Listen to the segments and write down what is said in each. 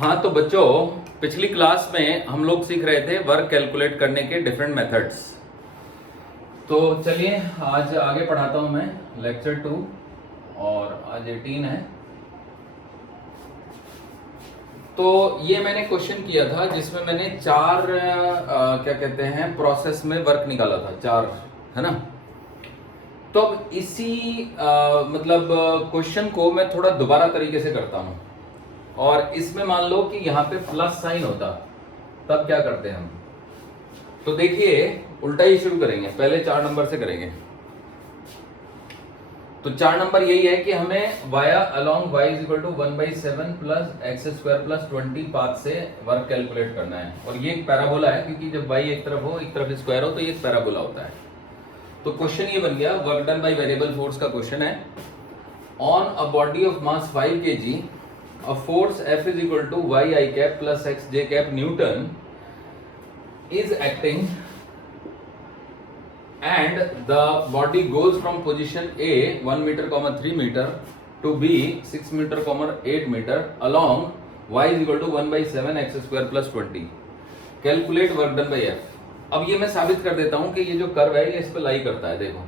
हाँ तो बच्चों, पिछली क्लास में हम लोग सीख रहे थे वर्क कैलकुलेट करने के डिफरेंट मेथड्स। तो चलिए आज आगे पढ़ाता हूँ मैं लेक्चर 2 और आज 18 है। तो ये मैंने क्वेश्चन किया था जिसमें मैंने चार क्या कहते हैं प्रोसेस में वर्क निकाला था, चार, है ना। तो अब इसी मतलब क्वेश्चन को मैं थोड़ा दोबारा तरीके से करता हूँ और इसमें मान लो कि यहाँ पे प्लस साइन होता, तब क्या करते हैं हम। तो देखिए उल्टा ही शुरू करेंगे, पहले 4 नंबर से करेंगे। तो 4 नंबर यही है कि हमें via along y is equal to 1/7 plus x square plus 20 path से वर्क कैलकुलेट करना है। और ये एक पैराबोला है क्योंकि जब y एक तरफ हो एक तरफ स्क्वायर हो तो ये एक पैराबोला होता है। तो क्वेश्चन ये बन गया, work done by variable force का क्वेश्चन है। On a body of mass 5 kg a force F is equal to y I cap plus x j cap Newton is acting and the body goes from position A 1 meter, 3 meter to B 6 meter, 8 meter along y is equal to 1/7 x square plus 20. Calculate work done by F. अब ये मैं साबित कर देता हूँ कि ये जो कर्व है ये इस पे लाई करता है। देखो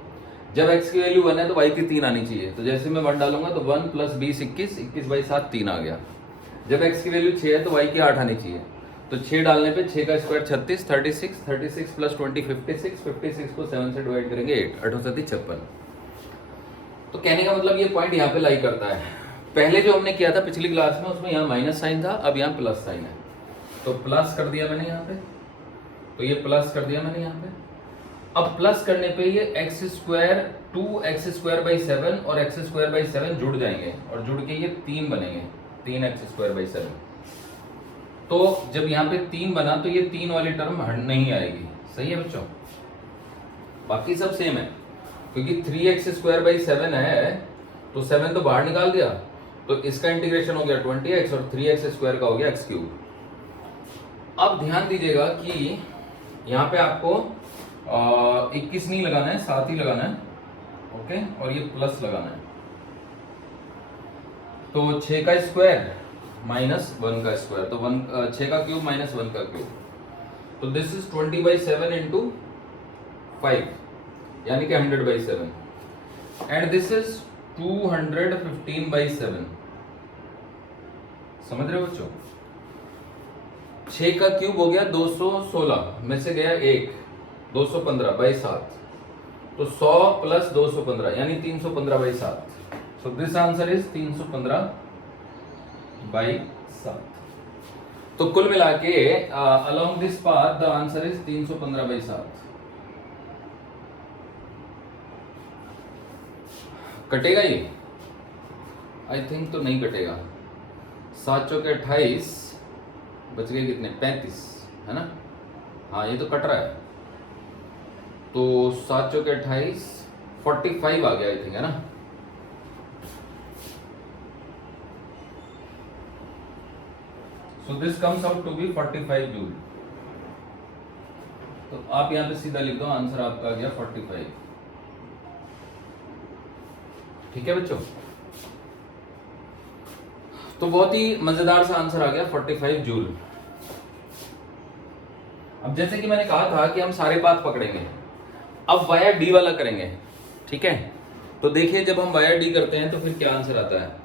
जब x की वैल्यू 1 है तो y की 3 आनी चाहिए। तो जैसे मैं 1 डालूंगा तो 1 प्लस 20 21, 21/7 3 आ गया। जब x की वैल्यू 6 है तो y की 8 आनी चाहिए। तो 6 डालने पे 6 का स्क्वायर 36, 36, 36 प्लस 20 56, 56 को 7 से डिवाइड करेंगे 8, 8 56। तो कहने का मतलब ये पॉइंट यहाँ पे लाई करता है। पहले जो हमने किया था पिछली क्लास में उसमें यहाँ माइनस साइन था, अब यहाँ प्लस साइन है। तो प्लस कर दिया मैंने यहाँ पे, तो ये प्लस कर दिया मैंने यहाँ पे। अब प्लस करने पे ये x square 2x square by 7 और x स्क्वायर बाई 7 जुड़ जाएंगे और जुड़ के ये 3 बनेंगे, 3x स्क्वायर बाई 7। तो जब यहाँ पे 3 बना तो ये 3 वाली टर्म नहीं आएगी। सही है बच्चों, बाकी सब सेम है क्योंकि 3x स्क्वायर बाई 7 है तो 7 तो बाहर निकाल दिया, तो इसका इंटीग्रेशन हो गया 20x और 3x स्क्वायर का हो गया x क्यूब। अब ध्यान दीजिएगा कि यहाँ पे आपको 21 नहीं लगाना है, 7 ही लगाना है, ओके। और ये प्लस लगाना है। तो 6 का स्क्वायर माइनस 1 का स्क्वायर, तो 6 का क्यूब माइनस 1 का क्यूब। तो दिस इज 20/7 इंटू 5 यानी कि 100/7 एंड दिस इज 215/7। समझ रहे हो बच्चों? 6 का क्यूब हो गया 216 में से गया 1, 215/7। तो 100 प्लस 215 यानी 315/7। So this answer is 315/7। तो कुल मिला के along this path the answer is 315/7। कटेगा ये? आई थिंक तो नहीं कटेगा। 7 चौके 28, बच गए कितने? 35, है ना। हाँ ये तो कट रहा है। तो 7 चौके 28, 45 आ गया आई थिंक, है ना। So this comes out to be 45 joule. तो आप यहां पे सीधा लिख दो, आंसर आपका आ गया 45। ठीक है बच्चों, तो बहुत ही मजेदार सा आंसर आ गया 45 जूल। अब जैसे कि मैंने कहा था कि हम सारे पाथ पकड़ेंगे, अब वाया डी वाला करेंगे, ठीक है। तो देखिए जब हम वाया डी करते हैं तो फिर क्या आंसर आता है।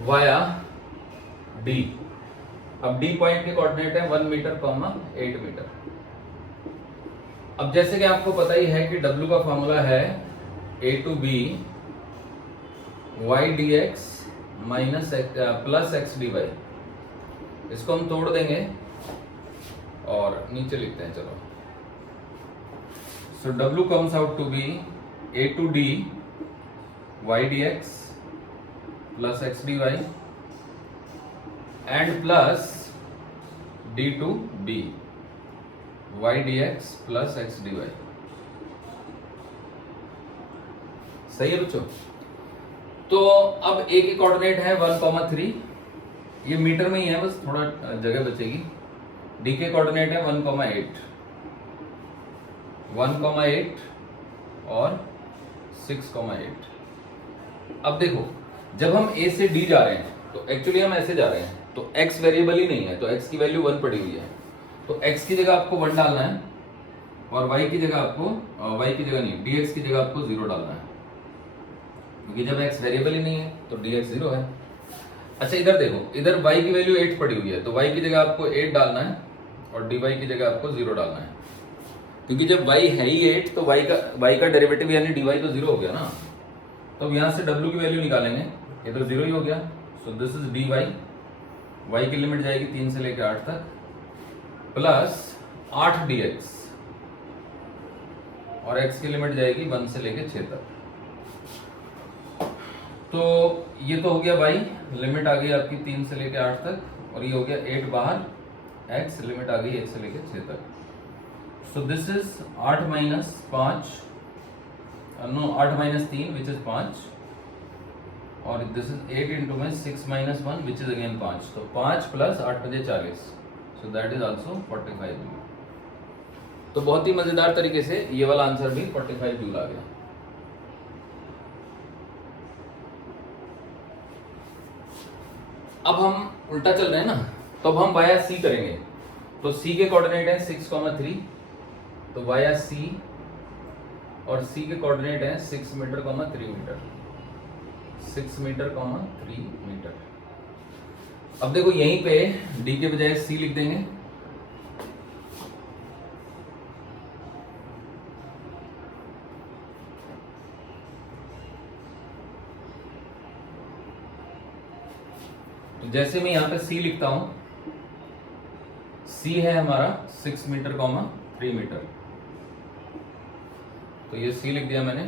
वाया डी, अब डी पॉइंट के कोऑर्डिनेट है 1 मीटर, 8 मीटर। अब जैसे कि आपको पता ही है कि W का फॉर्मूला है A to B y dx minus plus x dy। इसको हम तोड़ देंगे और नीचे लिखते हैं, चलो। सो W comes out to be A to D y dx plus x dy and plus d to b y dx plus x dy। सही है बच्चों। तो अब ए के कोऑर्डिनेट है 1,3, ये मीटर में ही है, बस थोड़ा जगह बचेगी। डी के कोऑर्डिनेट है 1,8 और 6,8। अब देखो जब हम ए से डी जा रहे हैं तो एक्चुअली हम ऐसे जा रहे हैं, तो x वेरिएबल ही नहीं है, तो x की वैल्यू 1 पड़ी हुई है, तो x की जगह आपको 1 डालना है और y की जगह आपको y की जगह नहीं, dx की जगह आपको 0 डालना है, क्योंकि जब x वेरिएबल ही नहीं है तो dx 0 है। अच्छा इधर देखो, इधर y की वैल्यू 8 पड़ी हुई है, तो y की जगह आपको 8 डालना है और dy की जगह आपको 0 डालना है, क्योंकि जब y है ही 8 तो y का डेरिवेटिव यानी dy तो 0 हो गया ना। तो अब यहाँ से w की वैल्यू निकालेंगे, ये तो 0 ही हो गया, सो दिस इज dy, y की लिमिट जाएगी 3 से लेकर 8 तक, प्लस 8 dx और x की लिमिट जाएगी 1 से लेकर 6 तक। तो ये तो हो गया y, लिमिट आ गई आपकी 3 से लेकर 8 तक, और ये हो गया 8 बाहर, x लिमिट आ गई 1 से लेकर 6 तक। So this is 8 minus 5, no 8 minus 3 which is 5, और दिस इज 8 इंटू में 6 माइनस 1 विच इज अगेन 5, तो 5 प्लस 8 बजे 40, so that is also 45 joule. तो बहुत ही मजेदार तरीके से ये वाला आंसर भी 45 जूल आ गया। अब हम उल्टा चल रहे हैं ना, तो अब हम वाया सी करेंगे, तो सी के कोऑर्डिनेट है 6,3, तो वाया सी, और सी के कोऑर्डिनेट है 6 मीटर 3 मीटर, 6 मीटर 3 मीटर। अब देखो यहीं पे डी के बजाय सी लिख देंगे, तो जैसे मैं यहां पे सी लिखता हूं, सी है हमारा 6 मीटर 3 मीटर, तो ये सी लिख दिया मैंने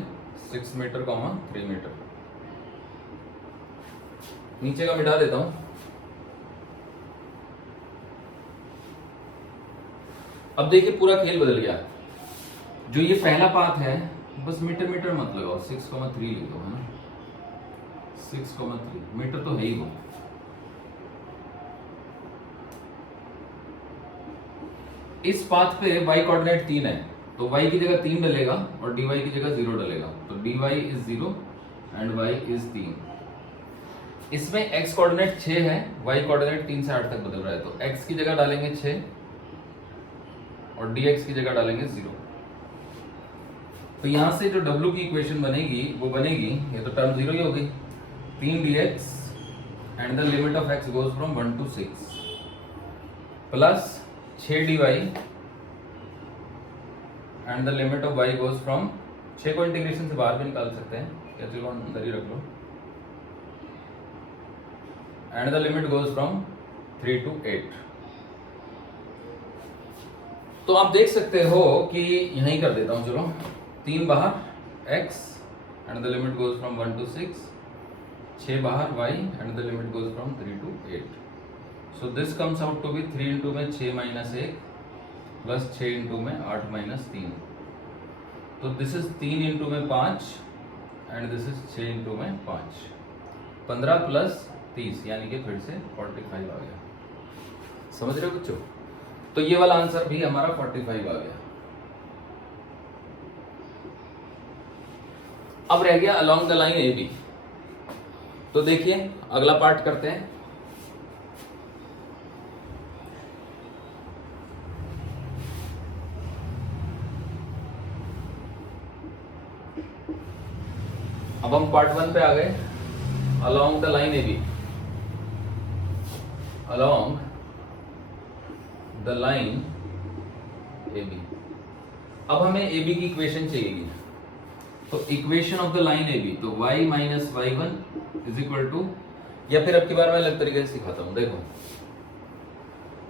6 मीटर 3 मीटर। नीचे का मिटा देता हूं। अब देखिए पूरा खेल बदल गया, जो ये पहला पाथ है बस मीटर मीटर मत लगाओ, 6,3 लिख दो, है ना, 6,3 मीटर तो है ही वो। इस पाथ पे y कोऑर्डिनेट 3 है, तो y की जगह 3 डलेगा और dy की जगह 0 डलेगा, तो dy is 0 and y is 3। इसमें x कोऑर्डिनेट 6 है, y कोऑर्डिनेट 3 से 8 तक बदल रहा है, तो x की जगह डालेंगे 6 और dx की जगह डालेंगे 0। तो यहां से जो w की इक्वेशन बनेगी वो बनेगी, ये तो टर्म 0 ही हो गई, 3 dx and the limit of x goes from 1 to 6 plus 6 dy and the limit of y goes from, 6 को इंटीग्रेशन से बाहर भी निकाल सकते हैं, या चलो अंदर ही रख लो, and the limit goes from 3 to 8। तो आप देख सकते हो कि यहीं कर देता हूं, चलो 3 बाहर x and the limit goes from 1 to 6, 6 बाहर y and the limit goes from 3 to 8। So this comes out to be 3 into में 6 माइनस 1 प्लस 6 इंटू में 8 माइनस 3, तो दिस इज 3 इंटू में 5 एंड दिस इज 6 इंटू में 5, 15 plus 30 यानी कि फिर से 45 आ गया। समझ रहे हो बच्चों? तो ये वाला आंसर भी हमारा 45 आ गया। अब रह गया along the line A B, तो देखिए अगला पार्ट करते हैं। अब हम पार्ट 1 पे आ गए, along the line A B, along the line A B. अब हमें ए बी की इक्वेशन चाहिए, तो equation of the line A B, तो y माइनस y1 इज इक्वल टू, या फिर अब की बार मैं अलग तरीके से सिखाता हूं, देखो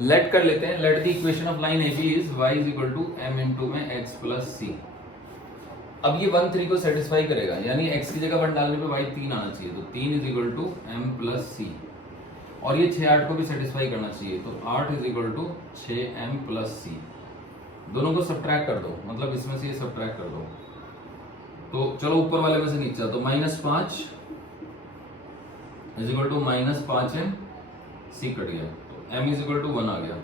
लेट कर लेते हैं, let the equation of line A B is y is equal to m into में x प्लस c। अब ये 1 3 को सेटिस्फाई करेगा, यानी x की जगह 1 डालने पे y 3 आना चाहिए, तो 3 is equal to m plus c, और ये 6 8 को भी सेटिस्फाई करना चाहिए, तो 8 is equal to 6m plus c। दोनों को सब्ट्रैक्ट कर दो, मतलब इसमें से ये सब्ट्रैक्ट कर दो, तो चलो ऊपर वाले में से नीचे, तो -5 is equal to -5m, c cut गया, तो m इज इक्वल टू 1 आ गया।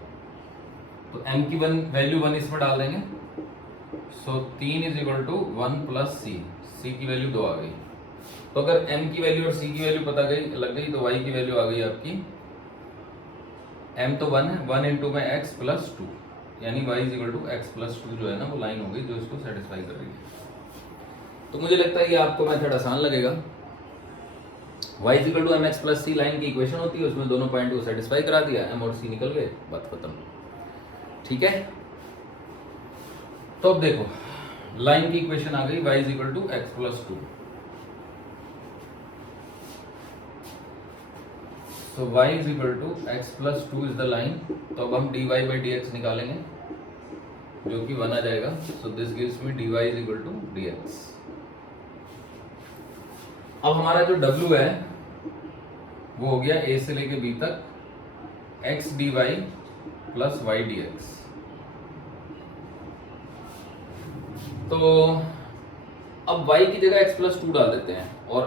तो m की वैल्यू 1 इसमें डाल देंगे, so 3 is equal to 1 plus c की वैल्यू 2 आ गई। तो अगर m की वैल्यू और c की वैल्यू पता लग गई, तो y की वैल्यू आ गई आपकी, m तो 1 है, 1 इंटू में x प्लस 2, यानी y is equal to x plus 2 जो है ना, वो लाइन हो गई जो इसको सेटिस्फाई कर रही है। तो मुझे लगता है ये आपको मेथड आसान लगेगा। y is equal to mx plus c line की इक्वेशन होती है, उसमें दोनों पॉइंट को सेटिस्फाई करा दिया, m और c निकल गए, बात खत्म। ठीक है, तो अब देखो लाइन की इक्वेशन आ गई, y is equal to x plus 2। So y is equal to x plus 2 is the line। तो अब हम dy by dx निकालेंगे, जो कि 1 आ जाएगा। So this gives me dy is equal to dx। अब हमारा जो w है वो हो गया a से लेके b तक x dy plus y dx। तो अब y की जगह x प्लस 2 डाल देते हैं और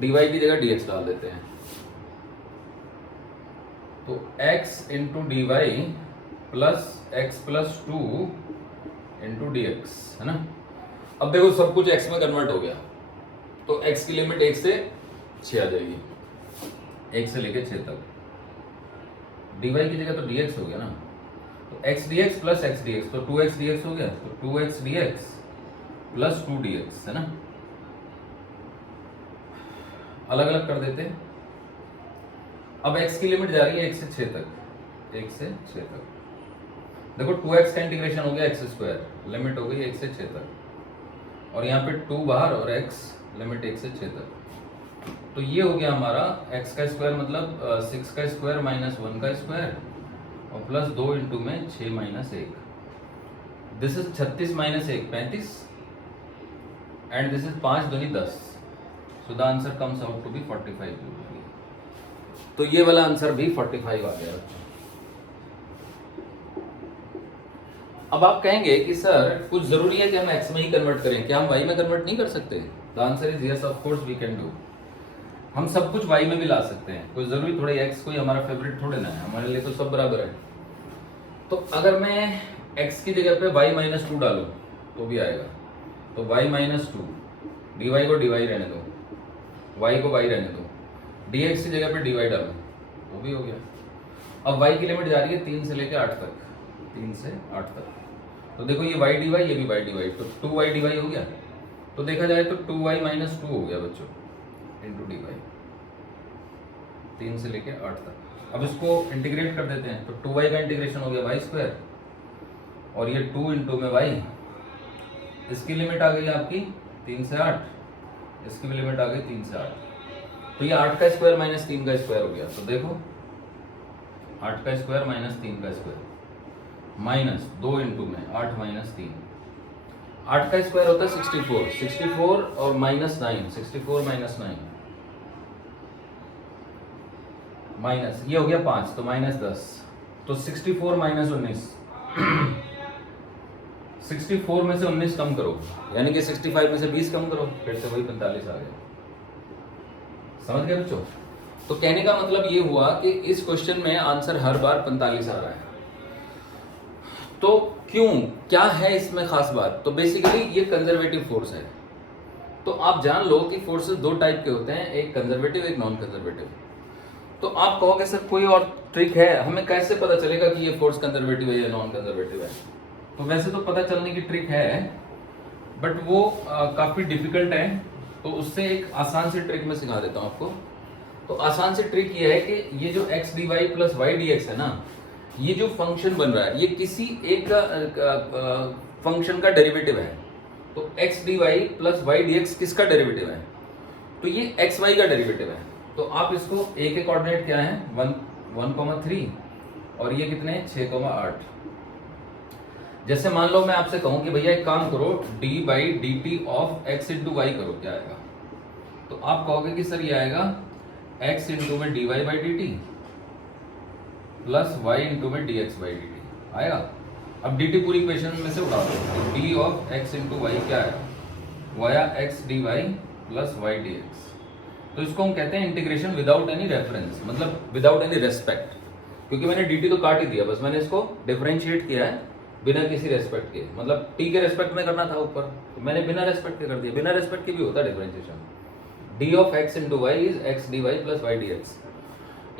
dy की जगह dx डाल देते हैं। तो x into D Y plus x plus 2 into D x, है ना। अब देखो सब कुछ x में कन्वर्ट हो गया, तो x की लिमिट 1 से 6 आ जाएगी, 1 से लेके 6 तक। dy की जगह तो dx हो गया ना, तो x dx plus x dx, तो 2x dx हो गया, तो 2x dx प्लस 2 dx, है ना। अलग अलग कर देते हैं। अब x की लिमिट जा रही है 1 से 6 तक, 1 से 6 तक। देखो 2x का इंटीग्रेशन हो गया x स्क्वायर, लिमिट हो गई 1 से 6 तक, और यहाँ पे 2 बाहर और x लिमिट 1 से 6 तक। तो ये हो गया हमारा x का स्क्वायर, मतलब 6 का स्क्वायर माइनस 1 का स्क्वायर और प्लस 2 इंटू में 6 minus 1। This is 36 minus 1 35, and this is 5 दूनी 10। So the answer comes out to be 45। तो ये वाला आंसर भी 45 आ गया। अब आप कहेंगे कि सर कुछ जरूरी है कि हम x में ही कन्वर्ट करें, क्या हम y में कन्वर्ट नहीं कर सकते? The answer is yes, of course we can do. हम सब कुछ y में भी ला सकते हैं, कोई जरूरी थोड़े x कोई हमारा फेवरेट थोड़े ना है, हमारे लिए तो सब बराबर है। तो अगर मैं x की जगह पे y माइनस 2 डालूं तो भी आएगा, तो y माइनस 2, dy को dy रहने दो, y को y रहने दो, dx की जगह पे dy डालो, वो भी हो गया। अब y की लिमिट जा रही है 3 से लेकर 8 तक, 3 से 8 तक। तो देखो ये y dy, ये भी y dy, तो 2y dy हो गया। तो देखा जाए तो 2y माइनस 2 हो गया बच्चों, इंटू dy, 3 से लेकर 8 तक। अब इसको इंटीग्रेट कर देते हैं, तो 2y का इंटीग्रेशन हो गया y स्क्वायर, और ये 2 इंटू में y, इसकी लिमिट आ गई आपकी 3 से 8, इसकी भी लिमिट आ गई 3 से 8। तो ये 8 का स्क्वायर माइनस 3 का स्क्वायर हो गया। तो देखो 8 का स्क्वायर माइनस 3 का स्क्वायर, माइनस 2 इंटू में 8 माइनस 3, 8 का स्क्वायर होता है 64, 64 और माइनस 9, 64 माइनस 9, माइनस ये हो गया 5, तो माइनस 10, तो 64 माइनस 19, 64 में से 19 कम करो, यानी कि 65 में से 20 कम करो, फिर से वही 45 आ गया। समझ गए बच्चों? तो कहने का मतलब ये हुआ कि इस क्वेश्चन में आंसर हर बार 45 आ रहा है। तो क्यों, क्या है इसमें खास बात? तो बेसिकली ये कंजर्वेटिव फोर्स है। तो आप जान लो कि फोर्सेस दो टाइप के होते हैं, एक कंजर्वेटिव, एक नॉन कंजर्वेटिव। तो आप कहोगे सर कोई और ट्रिक है, हमें कैसे पता चलेगा कि ये फोर्स कंजर्वेटिव है या नॉन कंजर्वेटिव है? तो वैसे तो पता चलने की ट्रिक है, बट वो काफी डिफिकल्ट है, तो उससे एक आसान सी ट्रिक मैं सिखा देता हूं आपको। तो आसान सी ट्रिक ये है कि ये जो x dy plus y dx है ना, ये जो फंक्शन बन रहा है ये किसी एक फंक्शन का डेरिवेटिव है। तो x dy plus y dx किसका डेरिवेटिव है? तो ये xy का डेरिवेटिव है। तो आप इसको a के कोऑर्डिनेट क्या है 1,3 और ये कितने 6,8। जैसे मान लो मैं आपसे कहूं कि भैया एक काम करो d by d t of x into y करो, क्या आएगा? तो आप कहोगे कि सर ये आएगा x इंटू में dy by d T plus y into में dx बाई डी टी आएगा। अब dt पूरी इक्वेशन में से उठा दो, तो d of x into y क्या आएगा? Via x d Y plus y d x. तो इसको हम कहते हैं इंटीग्रेशन विदाउट एनी रेफरेंस, मतलब विदाउट एनी रेस्पेक्ट, क्योंकि मैंने dt तो काट ही दिया, बस मैंने इसको डिफरेंशिएट किया है बिना किसी रेस्पेक्ट के, मतलब t के रेस्पेक्ट में करना था ऊपर, तो मैंने बिना रेस्पेक्ट के कर दिया। बिना रेस्पेक्ट के भी होता है differentiation. d of x into y is x d Y plus y d x,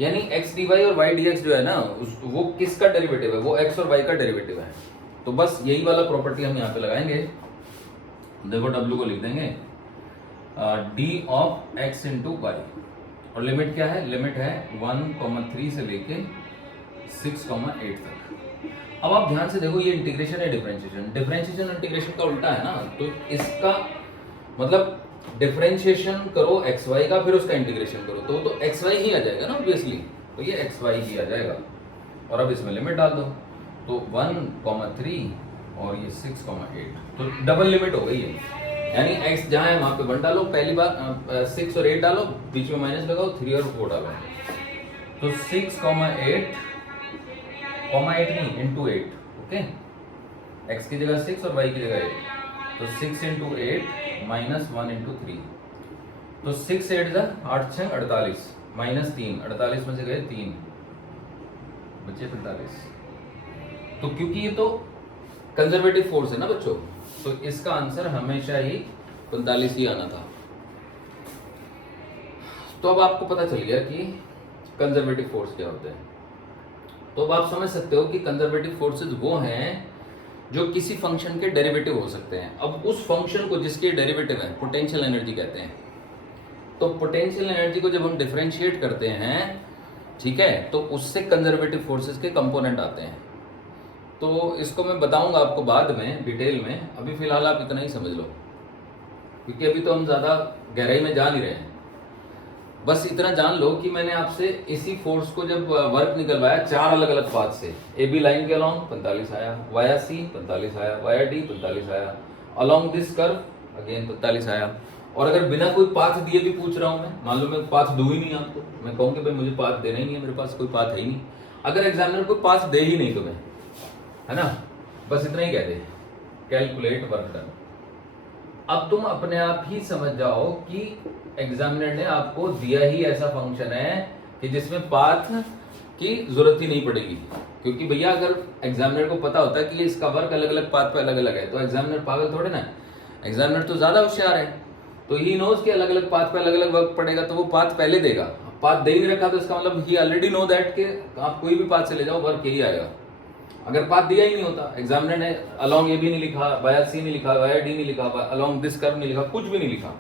यानी एक्स डी वाई और वाई डी एक्स जो है ना वो किसका डेरिवेटिव है, वो x और y का डेरिवेटिव है। तो बस यही वाला प्रॉपर्टी हम यहाँ पे लगाएंगे। देखो w को लिख देंगे d of x into y, और लिमिट क्या है, लिमिट है 1,3 से लेके 6,8 तक। अब आप ध्यान से देखो, ये इंटीग्रेशन है डिफरेंशिएशन, डिफरेंशिएशन इंटीग्रेशन का उल्टा है ना, तो इसका मतलब डिफरेंशिएशन करो एक्स वाई का, फिर उसका इंटीग्रेशन करो तो एक्स वाई ही आ जाएगा ना ऑब्वियसली, तो ये एक्स वाई ही आ जाएगा। और अब इसमें लिमिट डाल दो, तो 1,3 और ये 6,8, तो डबल लिमिट हो गई है, यानी x जहां है वहां पे 1 डालो, पहली बार 6 और 8 डालो, बीच में माइनस लगाओ, 3 और 4 डालो, तो 6,8 नहीं इंटू 8, ओके, x की जगह 6 और y की जगह 8, तो 6 इंटू 8 माइनस 1 इंटू 3, तो 6 8 जा 8 6 48 माइनस 3, 48 में से गए 3 बचे 45। तो क्योंकि ये तो कंजर्वेटिव फोर्स है ना बच्चों, तो इसका आंसर हमेशा ही 45 ही आना था। तो अब आपको पता चल गया कि कंजर्वेटिव फोर्स क्या होते हैं। तो अब आप समझ सकते हो कि कंजर्वेटिव फोर्सेस वो हैं जो किसी फंक्शन के डेरिवेटिव हो सकते हैं। अब उस फंक्शन को जिसके डेरिवेटिव है पोटेंशियल एनर्जी कहते हैं। तो पोटेंशियल एनर्जी को जब हम डिफरेंशिएट करते हैं, ठीक है, तो उससे कंजर्वेटिव फोर्सेस के कंपोनेंट आते हैं। तो इसको मैं बताऊंगा आपको बाद में डिटेल में, अभी फिलहाल आप इतना ही समझ लो, क्योंकि अभी तो हम ज़्यादा गहराई में जा नहीं रहे हैं। बस इतना जान लो कि मैंने आपसे इसी फोर्स को जब वर्क निकलवाया 4 अलग अलग पाथ से, ए बी लाइन के अलॉन्ग 45 आया, वाया सी 45 आया, वाया डी 45 आया, अलॉन्ग दिस कर्व अगेन 45 आया। और अगर बिना कोई पाथ दिए भी पूछ रहा हूं मैं, मान लो मैं पाथ दूं ही नहीं आपको, मैं कहूँ कि भाई मुझे पाथ देना ही नहीं है, मेरे पास कोई पाथ है ही नहीं, अगर एग्जामिनर कोई पाथ दे ही नहीं तुम्हें, है ना, बस इतना ही कह दे कैलकुलेट वर्क डन। अब तुम अपने आप ही समझ जाओ कि एग्जामिनर ने आपको दिया ही ऐसा फंक्शन है कि जिसमें पाथ की जरूरत ही नहीं पड़ेगी, क्योंकि भैया अगर एग्जामिनर को पता होता है कि इसका वर्क अलग अलग पाथ पे अलग अलग है, तो एग्जामिनर पागल थोड़े ना, एग्जामिनर तो ज्यादा होशियार है, तो ही नोज कि अलग अलग पाथ पे अलग अलग वर्क पड़ेगा, तो वो पाथ पहले देगा। पाथ दे ही नहीं रखा तो इसका मतलब ही ऑलरेडी नो दैट कि आप कोई भी पाथ से ले जाओ वर्क यही आएगा। अगर पाथ दिया ही नहीं होता, एग्जामिनर ने अलॉन्ग ए भी नहीं लिखा, वाया सी नहीं लिखा, वाया डी नहीं लिखा, अलॉन्ग दिस कर्व नहीं लिखा, कुछ भी नहीं लिखा,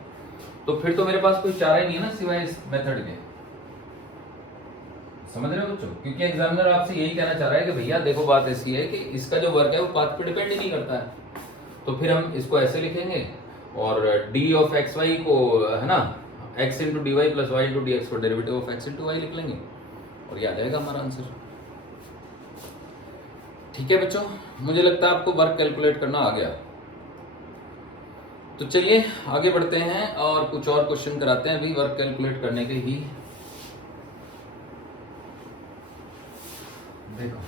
तो फिर तो मेरे पास कोई चारा ही नहीं है ना सिवाय इस मेथड के। समझ रहे हो बच्चों, क्योंकि एग्जामिनर आपसे यही कहना चाह रहा है कि भैया देखो बात ऐसी है कि इसका जो वर्क है वो पाथ पे डिपेंड ही नहीं करता है, तो फिर हम इसको ऐसे लिखेंगे और डी ऑफ एक्स वाई को, है ना, X into D Y plus Y into D X को derivative of X into Y लिख लेंगे और ये आ जाएगा हमारा आंसर। ठीक है बच्चों, मुझे लगता है आपको वर्क कैलकुलेट करना आ गया। तो चलिए आगे बढ़ते हैं और कुछ और क्वेश्चन कराते हैं अभी वर्क कैलकुलेट करने के ही। देखो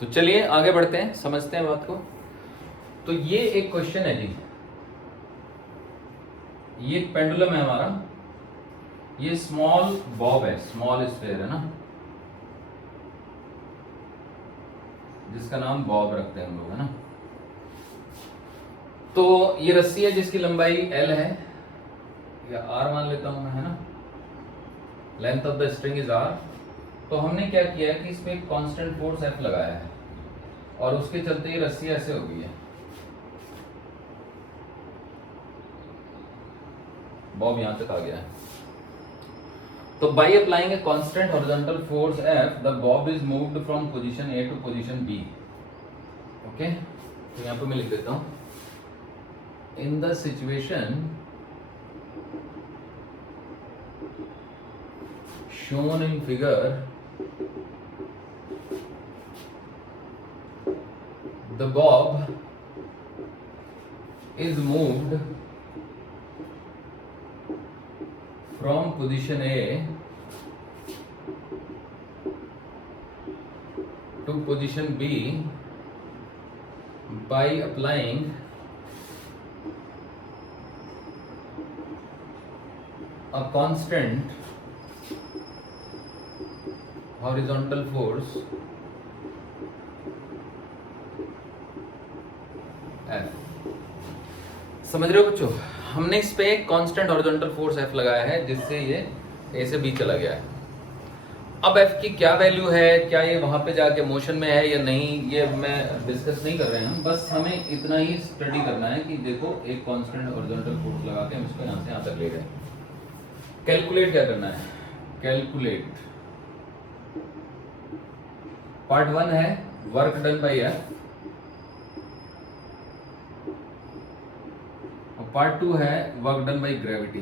तो चलिए आगे बढ़ते हैं, समझते हैं बात को। तो ये एक क्वेश्चन है जी, ये एक पेंडुलम है हमारा, ये स्मॉल बॉब है, स्मॉल स्फीयर है ना, जिसका नाम बॉब रखते हैं हम लोग, है ना। तो ये रस्सी है जिसकी लंबाई L है या R मान लेता हूं मैं, है ना, length of the string is R। तो हमने क्या किया है कि इसमें एक कांस्टेंट फोर्स F लगाया है और उसके चलते ये रस्सी ऐसे हो गई है, बॉब यहां तक आ गया है। तो by applying a constant horizontal force F the bob is moved from position A to position B। Okay, तो यहां पे मैं लिख देता हूं, in the situation shown in figure, the bob is moved from position A to position B by applying a constant horizontal force F। समझ रहे हो बच्चों, हमने इस पे एक कांस्टेंट हॉरिजॉन्टल फोर्स F लगाया है जिससे ये A से B चला गया है। अब F की क्या वैल्यू है, क्या ये वहां पे जाके मोशन में है या नहीं, ये मैं डिस्कस नहीं कर रहे हैं। बस हमें इतना ही स्टडी करना है कि देखो एक कांस्टेंट हॉरिजॉन्टल फोर्स लगा के हम इसको यहाँ से यहाँ तक ले गए। कैलकुलेट क्या करना है, कैलकुलेट पार्ट 1 है वर्क डन बाय F और पार्ट 2 है वर्क डन बाय ग्रेविटी।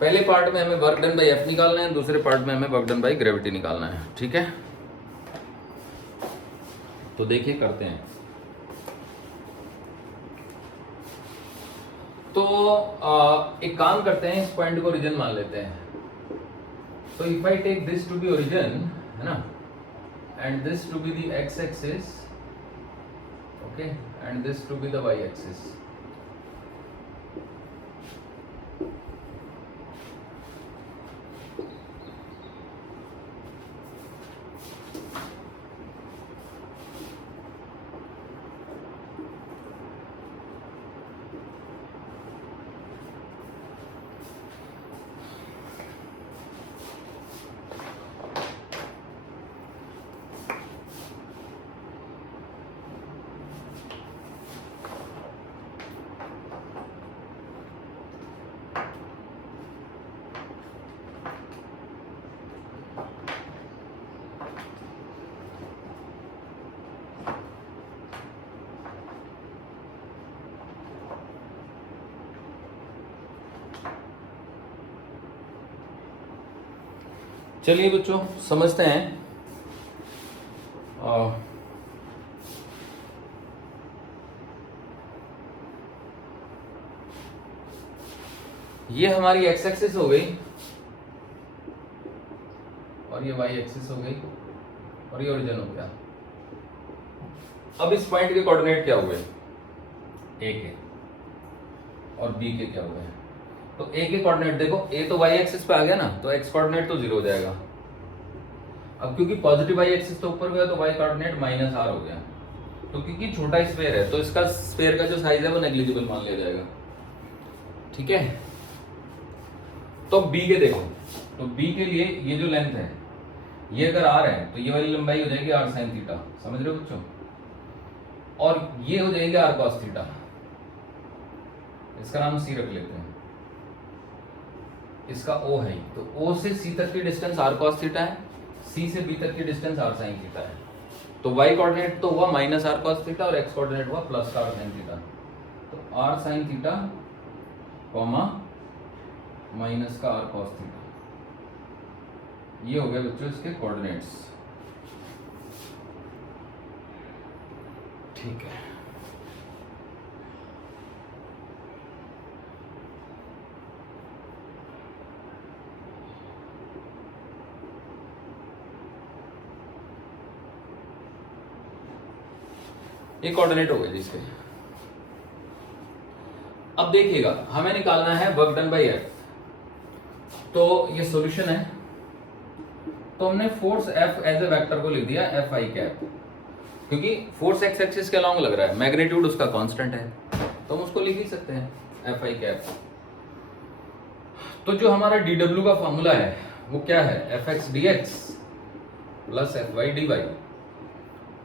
पहले पार्ट में हमें वर्क डन बाय F निकालना है, दूसरे पार्ट में हमें वर्क डन बाय ग्रेविटी निकालना है। ठीक है, तो देखिए करते हैं। तो एक काम करते हैं, इस पॉइंट को ओरिजिन मान लेते हैं। तो if I take this to be origin, है ना, and this to be the x axis, okay, and this to be the y axis. चलिए बच्चों समझते हैं। ये हमारी एक्स एक्सिस हो गई और ये वाई एक्सिस हो गई और ये ओरिजिन हो गया। अब इस पॉइंट के कोऑर्डिनेट क्या हुए, ए के और बी के क्या हुए। तो ए के कोऑर्डिनेट देखो, ए तो वाई एक्सिस पे आ गया ना, तो एक्स कोऑर्डिनेट तो 0 हो जाएगा। अब क्योंकि पॉजिटिव वाई एक्सिस तो ऊपर गया तो वाई कोऑर्डिनेट -r हो गया। तो क्योंकि छोटा स्फीयर है तो इसका स्फीयर का जो साइज है वो नेग्लिजिबल मान लिया जाएगा। ठीक है, तो बी के देखो, तो बी के लिए ये जो लेंथ है ये अगर r है तो ये वाली लंबाई हो जाएगी r sin थीटा। समझ रहे हो बच्चों, और ये हो जाएगी r cos थीटा। इसका नाम c रख लेते हैं, इसका O है। तो O से C तक की डिस्टेंस r cos थीटा है, C से B तक की डिस्टेंस r sin थीटा है। तो y कोऑर्डिनेट तो हुआ -r cos थीटा और x कोऑर्डिनेट हुआ +r sin थीटा। तो r sin theta comma minus का r cos थीटा, ये हो गया बच्चों इसके कोऑर्डिनेट्स। ठीक है, ये कोऑर्डिनेट हो गए जिसके। अब देखिएगा हमें निकालना है वर्क डन बाय F। तो ये सॉल्यूशन है, तो हमने force F as a vector को लिख दिया F i कैप, क्योंकि फोर्स एक्स एक्सिस के अलॉन्ग लग रहा है, मैग्नीट्यूड उसका कांस्टेंट है तो हम उसको लिख ही सकते हैं F i कैप। तो जो हमारा dw का फॉर्मूला है वो क्या है, fx dx plus fy dy।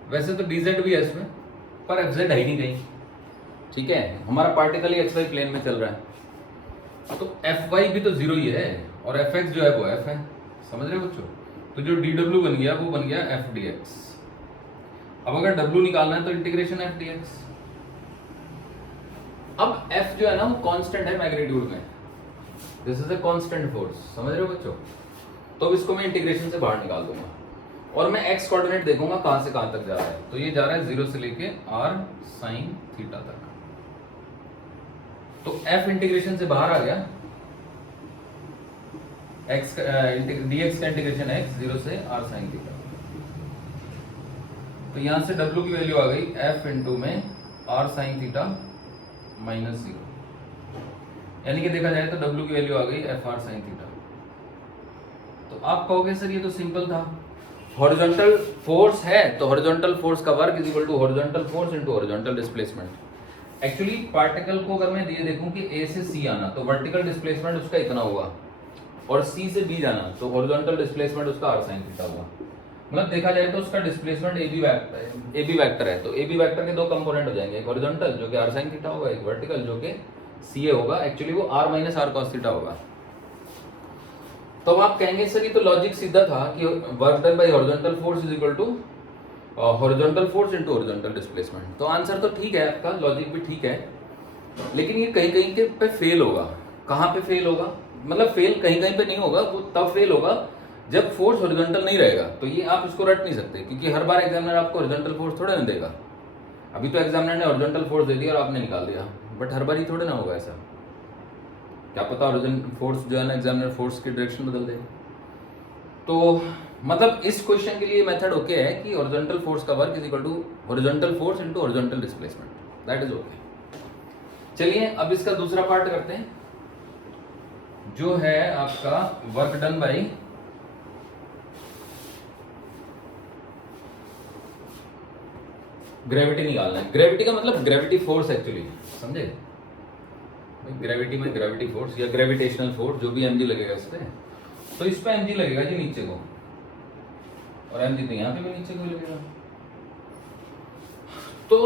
वैसे तो dz भी है इसमें पर fz है ही नहीं कहीं। ठीक है, हमारा पार्टिकल ही xy प्लेन में चल रहा है, तो fy भी तो 0 ही है और fx जो है वो f है। समझ रहे हो बच्चों, तो जो dw बन गया वो बन गया f dx। अब अगर w निकालना है तो इंटीग्रेशन f dx। अब F जो है ना वो कांस्टेंट है मैग्नीट्यूड में, this is a constant force, समझ रहे हो बच्चों। तो अब इसको मैं इंटीग्रेशन से बाहर निकाल दूंगा और मैं x कोऑर्डिनेट देखूंगा कहां से कहां तक जा रहा है। तो ये जा रहा है 0 से लेके r sin थीटा तक। तो F इंटीग्रेशन से बाहर आ गया, x dx का इंटीग्रेशन x 0 से r sin थीटा। तो यहां से W की वैल्यू आ गई F इंटू में r sin थीटा माइनस 0, यानी कि देखा जाए तो W की वैल्यू आ गई F r sin थीटा। तो आप कहोगे सर ये तो सिंपल था, हॉरिजॉन्टल फोर्स है तो हॉरिजॉन्टल फोर्स का work is equal to horizontal force into horizontal displacement. Actually particle को अगर मैं ये देखूं कि A से C आना तो वर्टिकल डिस्प्लेसमेंट उसका इतना होगा, और C से B जाना तो हॉरिजॉन्टल डिस्प्लेसमेंट उसका r sin थीटा होगा। मतलब देखा जाए तो उसका डिस्प्लेसमेंट AB वेक्टर है, तो AB वेक्टर के दो कंपोनेंट हो जाएंगे, एक हॉरिजॉन्टल जो कि r sin थीटा होगा, एक वर्टिकल जो कि CA होगा, एक्चुअली वो r minus r cos theta होगा। तो अब आप कहेंगे सर ये तो लॉजिक सीधा था कि work done by horizontal force is equal to horizontal force into horizontal displacement. तो आंसर तो ठीक है आपका, लॉजिक भी ठीक है, लेकिन ये कहीं कहीं के पे फेल होगा। कहाँ पे फेल होगा, मतलब फेल कहीं कहीं पे नहीं होगा, वो तब फेल होगा जब फोर्स हॉरिजॉन्टल नहीं रहेगा। तो ये आप इसको रट नहीं सकते, क्योंकि हर बार एग्जामिनर आपको हॉरिजॉन्टल फोर्स थोड़ा ना देगा। अभी तो एग्जामिनर ने हॉरिजॉन्टल फोर्स दे दिया और आपने निकाल दिया, बट हर बार ही थोड़ा ना होगा ऐसा। क्या पता हॉरिजॉन्टल फोर्स जो है ना एग्जामिनर फोर्स की डायरेक्शन बदल दे। तो मतलब इस क्वेश्चन के लिए मेथड ओके है कि हॉरिजॉन्टल फोर्स का work is equal to horizontal force into horizontal displacement, that is okay. चलिए अब इसका दूसरा पार्ट करते हैं, जो है आपका वर्क डन बाय ग्रेविटी निकालना है। ग्रेविटी का मतलब ग्रेविटी फोर्स एक्चुअली, समझे, ग्रेविटी में ग्रेविटी फोर्स या ग्रेविटेशनल फोर्स जो भी mg लगेगा इस पे, तो इस पे mg लगेगा जी नीचे को, और mg तो यहाँ पे भी नीचे को लगेगा। तो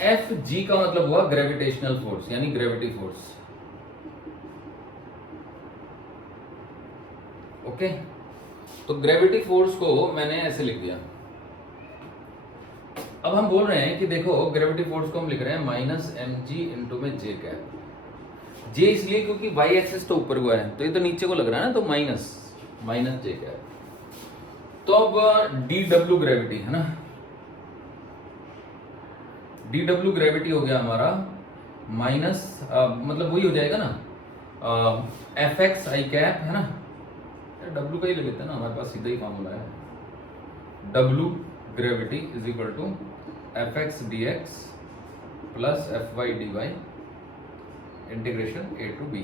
Fg का मतलब हुआ ग्रेविटेशनल फोर्स यानी ग्रेविटी फोर्स, ओके। तो ग्रेविटी फोर्स को मैंने ऐसे लिख दिया। अब हम बोल रहे हैं कि देखो ग्रेविटी फोर्स को हम लिख रहे हैं माइनस mg इंटू में j कैप। j इसलिए क्योंकि y एक्सिस तो ऊपर हुआ है, तो ये तो नीचे को लग रहा है ना, तो माइनस j कैप। तो अब dw ग्रेविटी है ना, dw ग्रेविटी हो गया हमारा माइनस, मतलब वही हो जाएगा ना fx i कैप है ना, w का ही ले लेते हैं ना, हमारे पास सीधा ही फॉर्मूला है। w gravity is equal to fx dx plus fy dy integration a to b।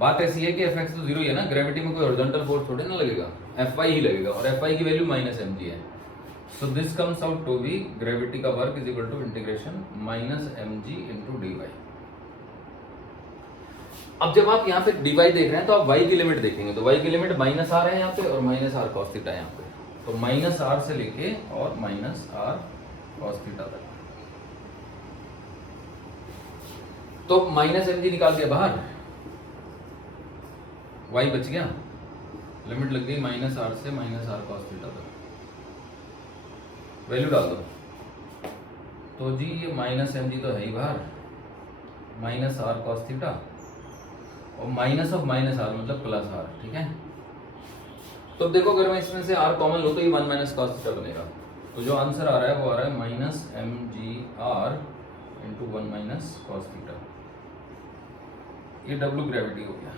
बात ऐसी है कि fx तो जीरो ही है ना, ग्रेविटी में कोई हॉरिजॉन्टल फोर्स थोड़े ना लगेगा, fy ही लगेगा, और fy की वैल्यू माइनस mg है। So this comes out to be gravity का work is equal to integration minus mg into dy। अब जब आप यहाँ पे dy देख रहे हैं तो आप y की लिमिट देखेंगे, तो y की लिमिट माइनस r है यहाँ पे और माइनस r cos थीटा है यहाँ पे, तो माइनस r से लेके और माइनस r cos थीटा तक। तो माइनस mg निकाल दिया बाहर, y बच गया, लिमिट लग गई माइनस r से माइनस r cos थीटा तक, वैल्यू डाल दो। तो जी ये माइनस mg तो है ही बाहर, माइनस r cos थीटा और माइनस ऑफ माइनस r मतलब प्लस r, ठीक है। तो देखो अगर मैं इसमें से r कॉमन लो तो ये 1 माइनस cos थीटा बनेगा। तो जो आंसर आ रहा है वो आ रहा है minus mgr into 1 minus cos theta. ये w ग्रेविटी हो गया।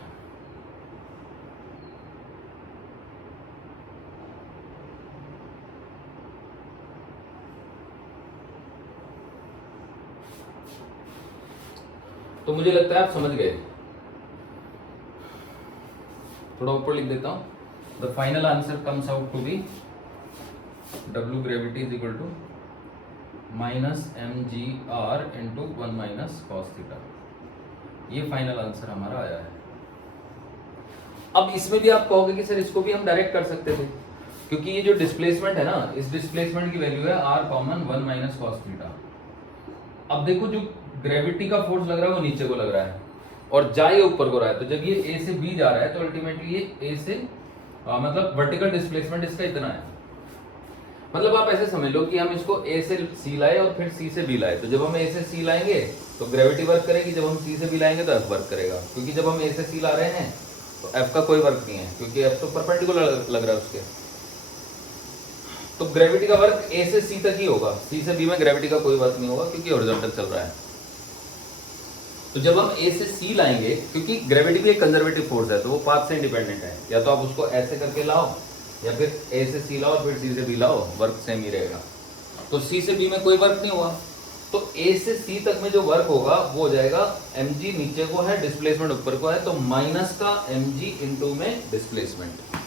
तो मुझे लगता है आप समझ गए, थोड़ा ऊपर लिख देता हूं। The final answer comes out to be w gravity is equal to minus mgr into 1 minus cos theta. ये फाइनल आंसर हमारा आया है। अब इसमें भी आप कहोगे कि सर इसको भी हम डायरेक्ट कर सकते थे, क्योंकि ये जो डिस्प्लेसमेंट है ना, इस डिस्प्लेसमेंट की वैल्यू है r common 1 minus cos theta. अब देखो जो ग्रेविटी का फोर्स लग रहा है वो नीचे को लग रहा है और जा ये ऊपर को रहा है, तो जब ये a से b जा रहा है तो अल्टीमेटली ये a से मतलब वर्टिकल डिस्प्लेसमेंट इसका इतना है। मतलब आप ऐसे समझ लो कि हम इसको ए से सी लाए और फिर सी से बी लाए, तो जब हम ए से सी लाएंगे तो ग्रेविटी वर्क करेगी, जब हम सी से बी लाएंगे तो एफ वर्क करेगा, क्योंकि जब हम ए से सी ला रहे हैं तो एफ का कोई वर्क नहीं है, क्योंकि एफ तो परपेंडिकुलर लग रहा है उसके। तो ग्रेविटी का वर्क ए से सी तक ही होगा, सी से बी में ग्रेविटी का कोई वर्क नहीं होगा क्योंकि हॉरिजॉन्टल चल रहा है। तो जब हम ए से सी लाएंगे, क्योंकि ग्रेविटी भी एक कंजर्वेटिव फोर्स है तो वो पाथ से इंडिपेंडेंट है, या तो आप उसको ऐसे करके लाओ या फिर ए से सी लाओ फिर सी से बी लाओ, वर्क सेम ही रहेगा। तो सी से बी में कोई वर्क नहीं हुआ, तो ए से सी तक में जो वर्क होगा वो हो जाएगा mg, नीचे को है डिस्प्लेसमेंट ऊपर को है, तो माइनस का mg इंटू में डिस्प्लेसमेंट।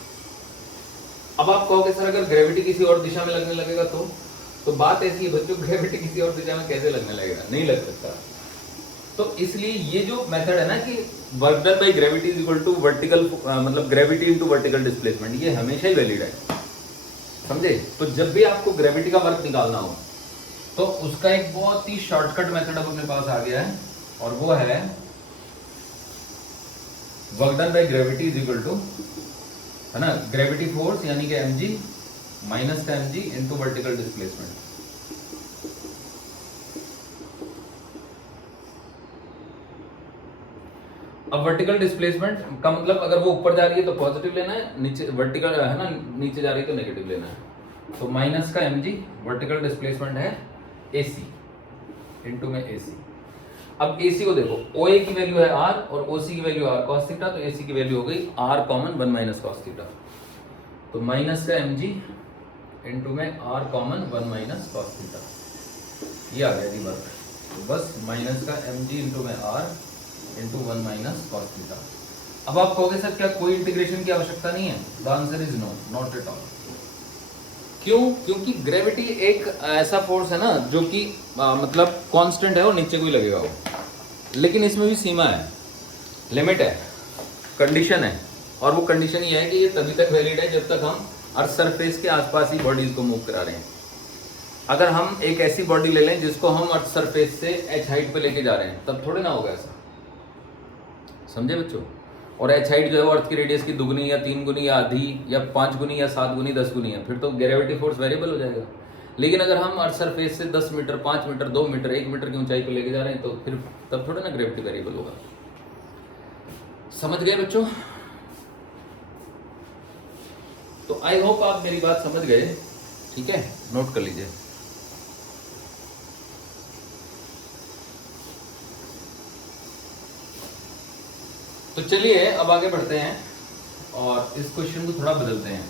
अब आप कहोगे सर अगर ग्रेविटी किसी और दिशा में लगने लगेगा तो बात ऐसी है बच्चों, ग्रेविटी किसी और दिशा में कैसे लगने लगेगा, नहीं लग सकता। तो इसलिए ये जो मेथड है ना कि work done by gravity is equal to vertical, मतलब ग्रेविटी इनटू वर्टिकल डिस्प्लेसमेंट, ये हमेशा ही वैलिड है, समझे। तो जब भी आपको ग्रेविटी का वर्क निकालना हो तो उसका एक बहुत ही शॉर्टकट मेथड अब अपने पास आ गया है, और वो है work done by gravity is equal to, है ना, ग्रेविटी फोर्स यानी कि mg माइनस का mg इनटू वर्टिकल डिस्प्लेसमेंट। अब वर्टिकल डिस्प्लेसमेंट का मतलब अगर वो ऊपर जा रही है तो पॉजिटिव लेना है, नीचे वर्टिकल है ना, नीचे जा रही है तो नेगेटिव लेना है। तो माइनस का mg, वर्टिकल डिस्प्लेसमेंट है ac इनटू में ac। अब ac को देखो, OA की वैल्यू है r और OC की वैल्यू r cos थीटा, तो ac की वैल्यू हो गई r common 1 minus cos theta, तो माइनस का mg इनटू में r common 1 minus cos theta, ये आ गया जी वर्क। तो बस माइनस का mg इनटू में r into 1 minus cos theta. अब आप कहोगे सर क्या कोई इंटीग्रेशन की आवश्यकता नहीं है? The answer is no, not at all. क्यों? क्योंकि ग्रेविटी एक ऐसा फोर्स है ना जो कि मतलब कांस्टेंट है और नीचे को ही लगेगा वो, लेकिन इसमें भी सीमा है, लिमिट है, कंडीशन है, और वो कंडीशन ये है कि ये तभी तक वैलिड है जब तक हम अर्थ सरफेस के आसपास ही बॉडीज को मूव करा रहे हैं। अगर हम एक ऐसी बॉडी ले लें जिसको हम अर्थ सरफेस से h हाइट पे लेके जा रहे हैं तब थोड़े ना होगा ऐसा, समझे बच्चों। और h हाइट जो है वो अर्थ की रेडियस की दुगनी या 3 गुनी या आधी या 5 गुनी या 7 गुनी 10 गुनी है, फिर तो ग्रेविटी फोर्स वेरिएबल हो जाएगा। लेकिन अगर हम अर्थ सरफेस से 10 मीटर 5 मीटर 2 मीटर 1 मीटर की ऊंचाई पर लेके जा रहे हैं तो फिर तब थोड़े ना ग्रेविटी वेरिएबल होगा। समझ गए बच्चों? तो आई होप आप मेरी बात समझ गए, ठीक है, नोट कर लीजिए। तो चलिए अब आगे बढ़ते हैं और इस क्वेश्चन को थोड़ा बदलते हैं।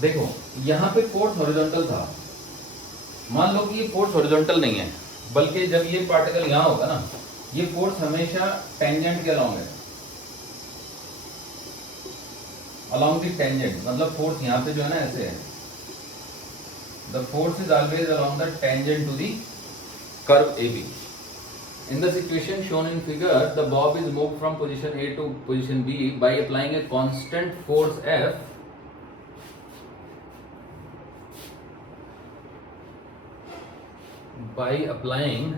देखो यहां पे फोर्स हॉरिजॉन्टल था, मान लो कि ये फोर्स हॉरिजॉन्टल नहीं है, बल्कि जब ये पार्टिकल यहां होगा ना, ये फोर्स हमेशा टेंजेंट के अलोंग है, अलोंग द टेंजेंट, मतलब फोर्स यहां पे जो है ना ऐसे है, the force is always along the tangent to the curve AB। In the situation shown in figure, the bob is moved from position A to position B by applying a constant force F by applying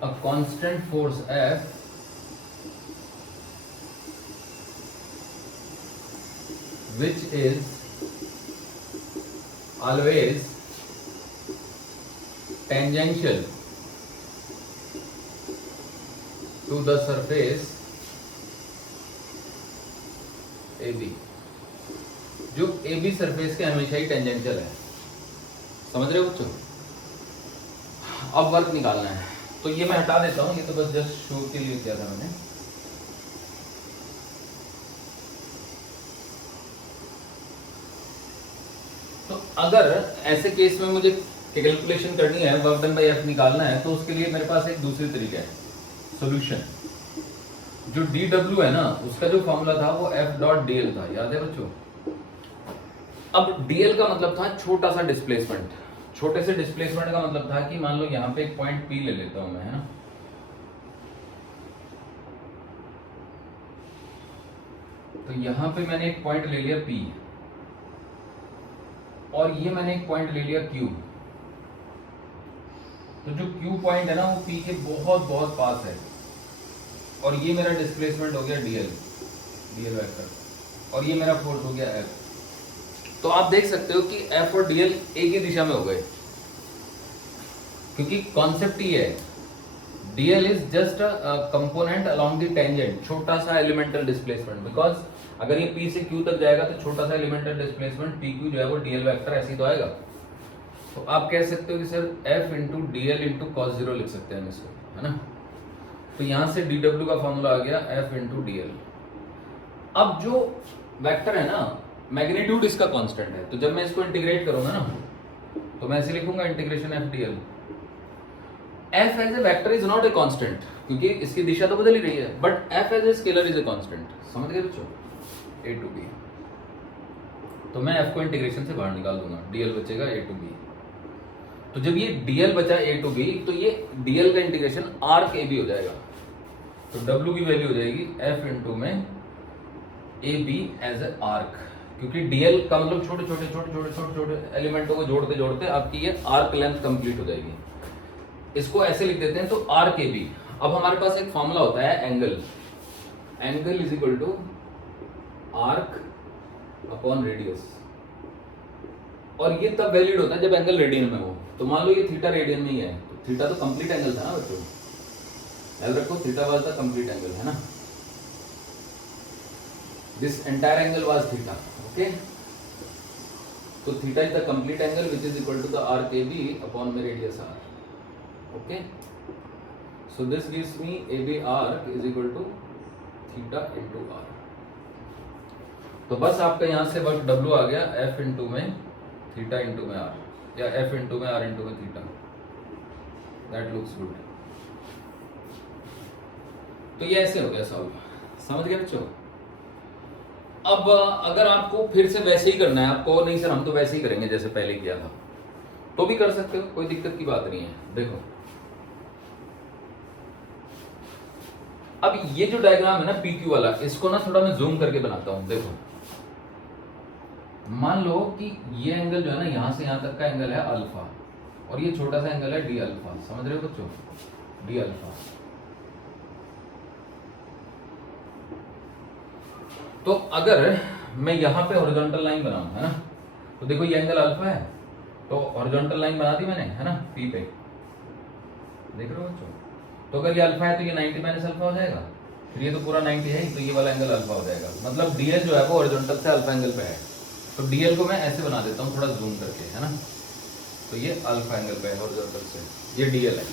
a constant force F which is always tangential to the surface AB, जो AB surface के हमेशा ही tangential है। समझ रहे हो बच्चों? अब work निकालना है, तो ये मैं हटा देता हूं, ये तो बस जस्ट शो के लिए किया था मैंने। तो अगर ऐसे केस में मुझे कैलकुलेशन करनी है, वर्क डन बाय एफ निकालना है, तो उसके लिए मेरे पास एक दूसरी तरीका है, सॉल्यूशन। जो dw है ना, उसका जो फॉर्मूला था वो F.dl था, याद है बच्चों? अब dl का मतलब था छोटा सा डिस्प्लेसमेंट। छोटे से डिस्प्लेसमेंट का मतलब था कि मान लो यहां पे एक पॉइंट P ले लेता हूं मैं, है ना, तो यहां पे मैंने एक पॉइंट ले लिया P, और ये मैंने एक पॉइंट ले लिया Q। तो जो Q पॉइंट है ना वो P के बहुत बहुत पास है, और ये मेरा डिस्प्लेसमेंट हो गया डीएल वेक्टर, और ये मेरा फोर्स हो गया एफ। तो आप देख सकते हो कि एफ और डीएल एक ही दिशा में हो गए, क्योंकि कॉन्सेप्ट ये है, DL is just a component along the tangent, छोटा सा एलिमेंटल डिस्प्लेसमेंट। बिकॉज अगर ये पी से क्यू तक जाएगा तो छोटा सा एलिमेंटल डिस्प्लेसमेंट पी क्यू जो है वो डीएल वेक्टर ऐसे ही तो आएगा। तो आप कह सकते हो कि sir F into DL into cos zero लिख सकते हैं हम इसको, है ना। तो यहां से डीडब्ल्यू का फॉर्मूला आ गया एफ इंटू डीएल। अब जो वेक्टर है ना, मैग्नीट्यूड इसका कांस्टेंट है, तो जब मैं इसको इंटीग्रेट करूंगा ना तो मैं ऐसे लिखूंगा integration F DL. F as a vector is not a constant, क्योंकि इसकी दिशा तो बदल ही रही है, but F as a scalar is a constant. समझ गए बच्चों, ए टू बी। तो मैं एफ को इंटीग्रेशन से बाहर निकाल दूंगा, डीएल बचेगा ए टू बी। तो जब ये डीएल बचा ए टू बी, तो ये डीएल का इंटीग्रेशन आर्क ए बी हो जाएगा। तो डब्ल्यू की वैल्यू हो जाएगी एफ इंटू में A B as a arc, क्योंकि डीएल का मतलब छोटे छोटे एलिमेंटों को जोड़ते जोड़ते आपकी ये आर्क लेंथ कंप्लीट हो जाएगी। इसको ऐसे लिख देते हैं, तो आर्क ए बी। अब हमारे पास एक फॉर्मूला होता है angle is equal to arc upon radius, और ये तब वैलिड होता है जब एंगल रेडियन में हो। तो मान लो ये थीटा रेडियन में ही है, तो थीटा तो कंप्लीट एंगल था ना बच्चों, याद रखो theta was the complete angle, है ना। This entire angle was theta, okay. तो theta is the complete angle which is equal to the arc A B upon में radius R, okay. So this gives me A B arc is equal to theta into R. तो बस आपका यहां से बस W आ गया F into में थीटा इंटू में आर, या एफ इंटू में आर इंटू में थीटा। That looks good. तो ये ऐसे हो गया सॉल्व, समझ गए बच्चों। अब अगर आपको फिर से वैसे ही करना है, आपको नहीं सर हम तो वैसे ही करेंगे जैसे पहले किया था, तो भी कर सकते हो, कोई दिक्कत की बात नहीं है। देखो अब ये जो डायग्राम है ना पी क्यू वाला, इसको ना थोड़ा मैं जूम करके बनाता हूं। देखो मान लो कि ये एंगल जो है ना यहां से यहां तक का एंगल है अल्फा, और ये छोटा सा एंगल है डी अल्फा। समझ रहे हो बच्चों, डी अल्फा। तो अगर मैं यहां पे हॉरिजॉन्टल लाइन बनाऊं, है ना, तो देखो ये एंगल अल्फा है, तो हॉरिजॉन्टल लाइन बना दी मैंने, है ना, पी पे, देख रहे हो बच्चों। तो अगर ये अल्फा है तो ये 90 माइनस अल्फा हो जाएगा, फिर ये तो पूरा 90 है, तो ये वाला एंगल अल्फा हो जाएगा। मतलब डीएल जो है वो हॉरिजॉन्टल से अल्फा एंगल पे है। तो डीएल को मैं ऐसे बना देता हूँ थोड़ा जूम करके, है ना। तो ये अल्फा एंगल पे है हॉरिजॉन्टल से, ये डीएल है।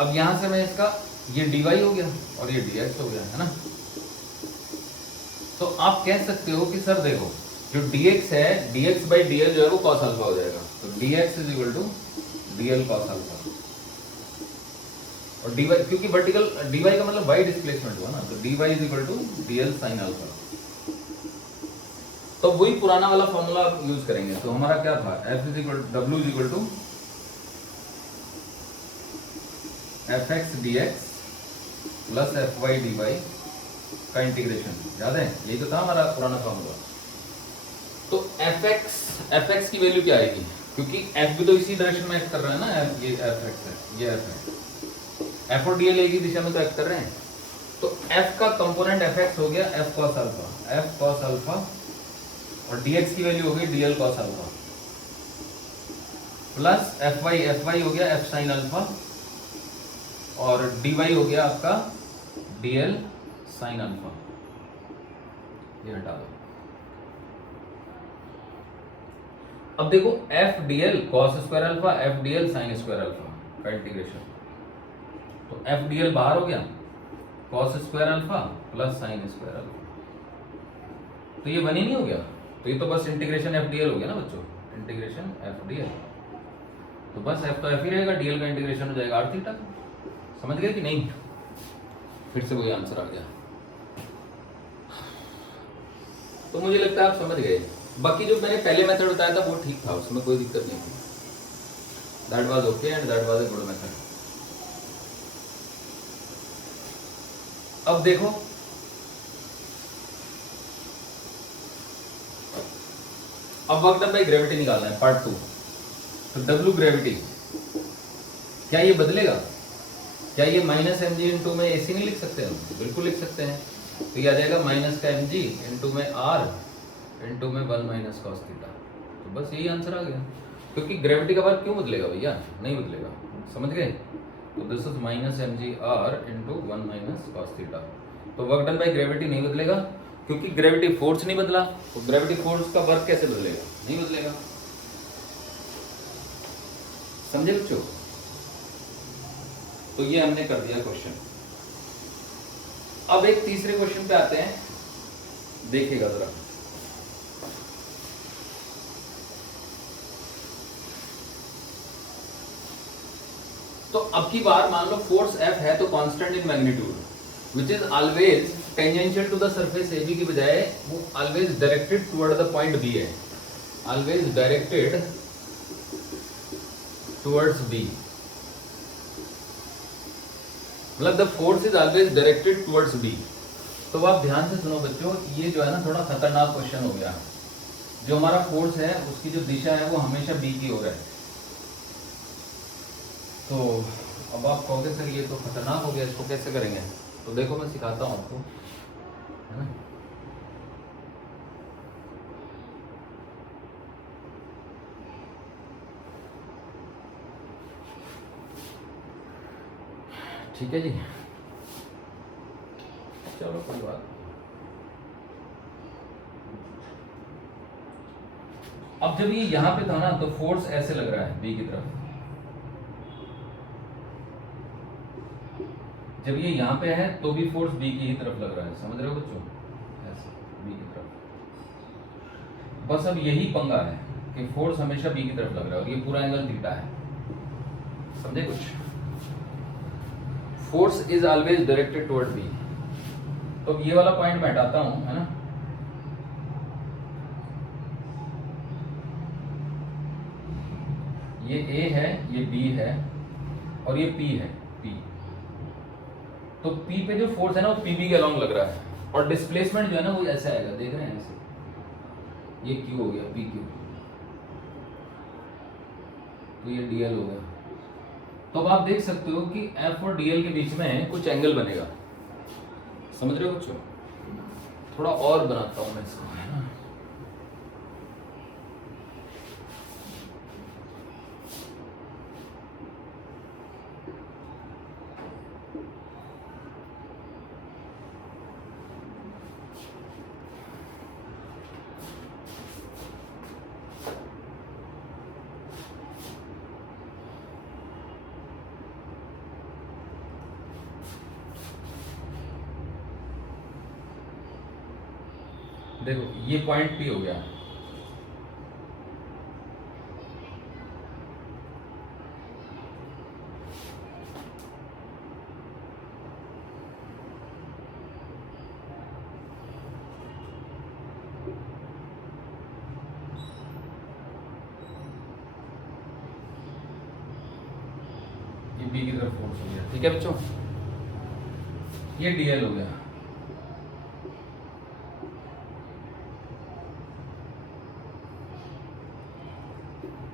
अब यहां से मैं इसका ये डीवाई हो गया और ये डीएक्स हो गया, है ना। तो आप कह सकते हो कि सर देखो जो dx है, dx बाई dl जो है वो cos अल्फा हो जाएगा। तो dx is equal to dl cos alpha, और dy क्योंकि वर्टिकल dy का मतलब y डिस्प्लेसमेंट हुआ ना, तो dy is equal to dl sin alpha. तो वही पुराना वाला फॉर्मूला यूज करेंगे। तो हमारा क्या था, f is equal to w is equal to fx dx plus fy dy का इंटीग्रेशन, याद है, यही तो था हमारा पुराना फॉर्मूला। तो fx की वैल्यू क्या आएगी, क्योंकि f भी तो इसी डायरेक्शन में एक्ट कर रहा है ना, ये fx है, ये f है, f और dl एक ही दिशा में तो एक्ट कर रहे हैं। तो f का कंपोनेंट fx हो गया f cos अल्फा, और dx की वैल्यू हो गई dl cos alpha, plus fy हो गया f sin अल्फा, और dy हो गया आपका dl sin अल्फा। ये हटा दो। अब देखो F DL cos square alpha, F DL sine square alpha का इंटीग्रेशन। तो एफ डीएल बाहर हो गया, cos square alpha plus sine square alpha. तो ये वन ही नहीं हो गया, तो ये तो बस इंटीग्रेशन एफ डीएल हो गया ना बच्चों, इंटीग्रेशन एफ डीएल। तो बस एफ तो एफ ही रहेगा, डीएल का इंटीग्रेशन हो जाएगा आर थीटा। समझ गए कि नहीं? फिर से वही आंसर आ गया। तो मुझे लगता है आप समझ गए। बाकी जो मैंने पहले मेथड बताया था वो ठीक था, उसमें कोई दिक्कत नहीं थी। That was okay and that was a good method. अब देखो अब वर्क डन बाय ग्रेविटी निकालना है, पार्ट 2। तो W ग्रेविटी क्या ये बदलेगा? क्या ये माइनस एम जी इंटू में ए सी नहीं लिख सकते हम? बिल्कुल लिख सकते हैं। तो ये आ जाएगा माइनस का एम जी इंटू में आर इंटू में 1 माइनस कॉस थीटा। तो बस यही आंसर आ गया। क्योंकि ग्रेविटी का वर्क क्यों बदलेगा भैया? नहीं बदलेगा, समझ गए? तो this is minus M G R into 1 minus cos theta. तो वर्क डन बाई ग्रेविटी नहीं बदलेगा, क्योंकि ग्रेविटी फोर्स नहीं बदला। तो ग्रेविटी फोर्स का वर्क कैसे बदलेगा? नहीं बदलेगा। समझे बच्चों? तो ये हमने कर दिया क्वेश्चन। अब एक तीसरे क्वेश्चन पे आते हैं, देखिएगा जरा। तो अब की बार मान लो फोर्स F है तो constant in magnitude which is always tangential to the surface AB की बजाय वो always directed toward the point B है, ऑलवेज डायरेक्टेड टुवर्ड्स B। मतलब the force is always directed towards B। तो आप ध्यान से सुनो बच्चों, ये जो है ना थोड़ा खतरनाक क्वेश्चन हो गया। जो हमारा फोर्स है उसकी जो दिशा है वो हमेशा B की ओर है। तो अब आप कहोगे सर ये तो खतरनाक हो गया, इसको कैसे करेंगे? तो देखो मैं सिखाता हूँ आपको, है ना। ठीक है जी, चलो कोई बात। अब जब ये यहां पे था ना तो फोर्स ऐसे लग रहा है B की तरफ। जब ये यहाँ पे है तो भी फोर्स B की ही तरफ लग रहा है, समझ रहे हो बच्चों? ऐसे B की तरफ। बस अब यही पंगा है कि फोर्स हमेशा B की तरफ लग रहा है और ये पूरा एंगल थीटा है। समझे कुछ? Force is always directed toward B। तो ये वाला पॉइंट मैं हटाता हूं, है ना। ये A है, ये B है और ये P है, P। तो P पे जो फोर्स है ना वो PB के अलोंग लग रहा है और डिस्प्लेसमेंट जो है ना वो ऐसा आएगा, देख रहे हैं ऐसे। ये Q हो गया, PQ। तो ये DL हो गया। तो अब आप देख सकते हो कि F और DL के बीच में कुछ एंगल बनेगा, समझ रहे हो बच्चों? थोड़ा और बनाता हूं मैं इसको, है ना। देखो ये पॉइंट P हो गया, ये B की तरफ फोर्स हो गया, ठीक है बच्चों। ये DL हो गया।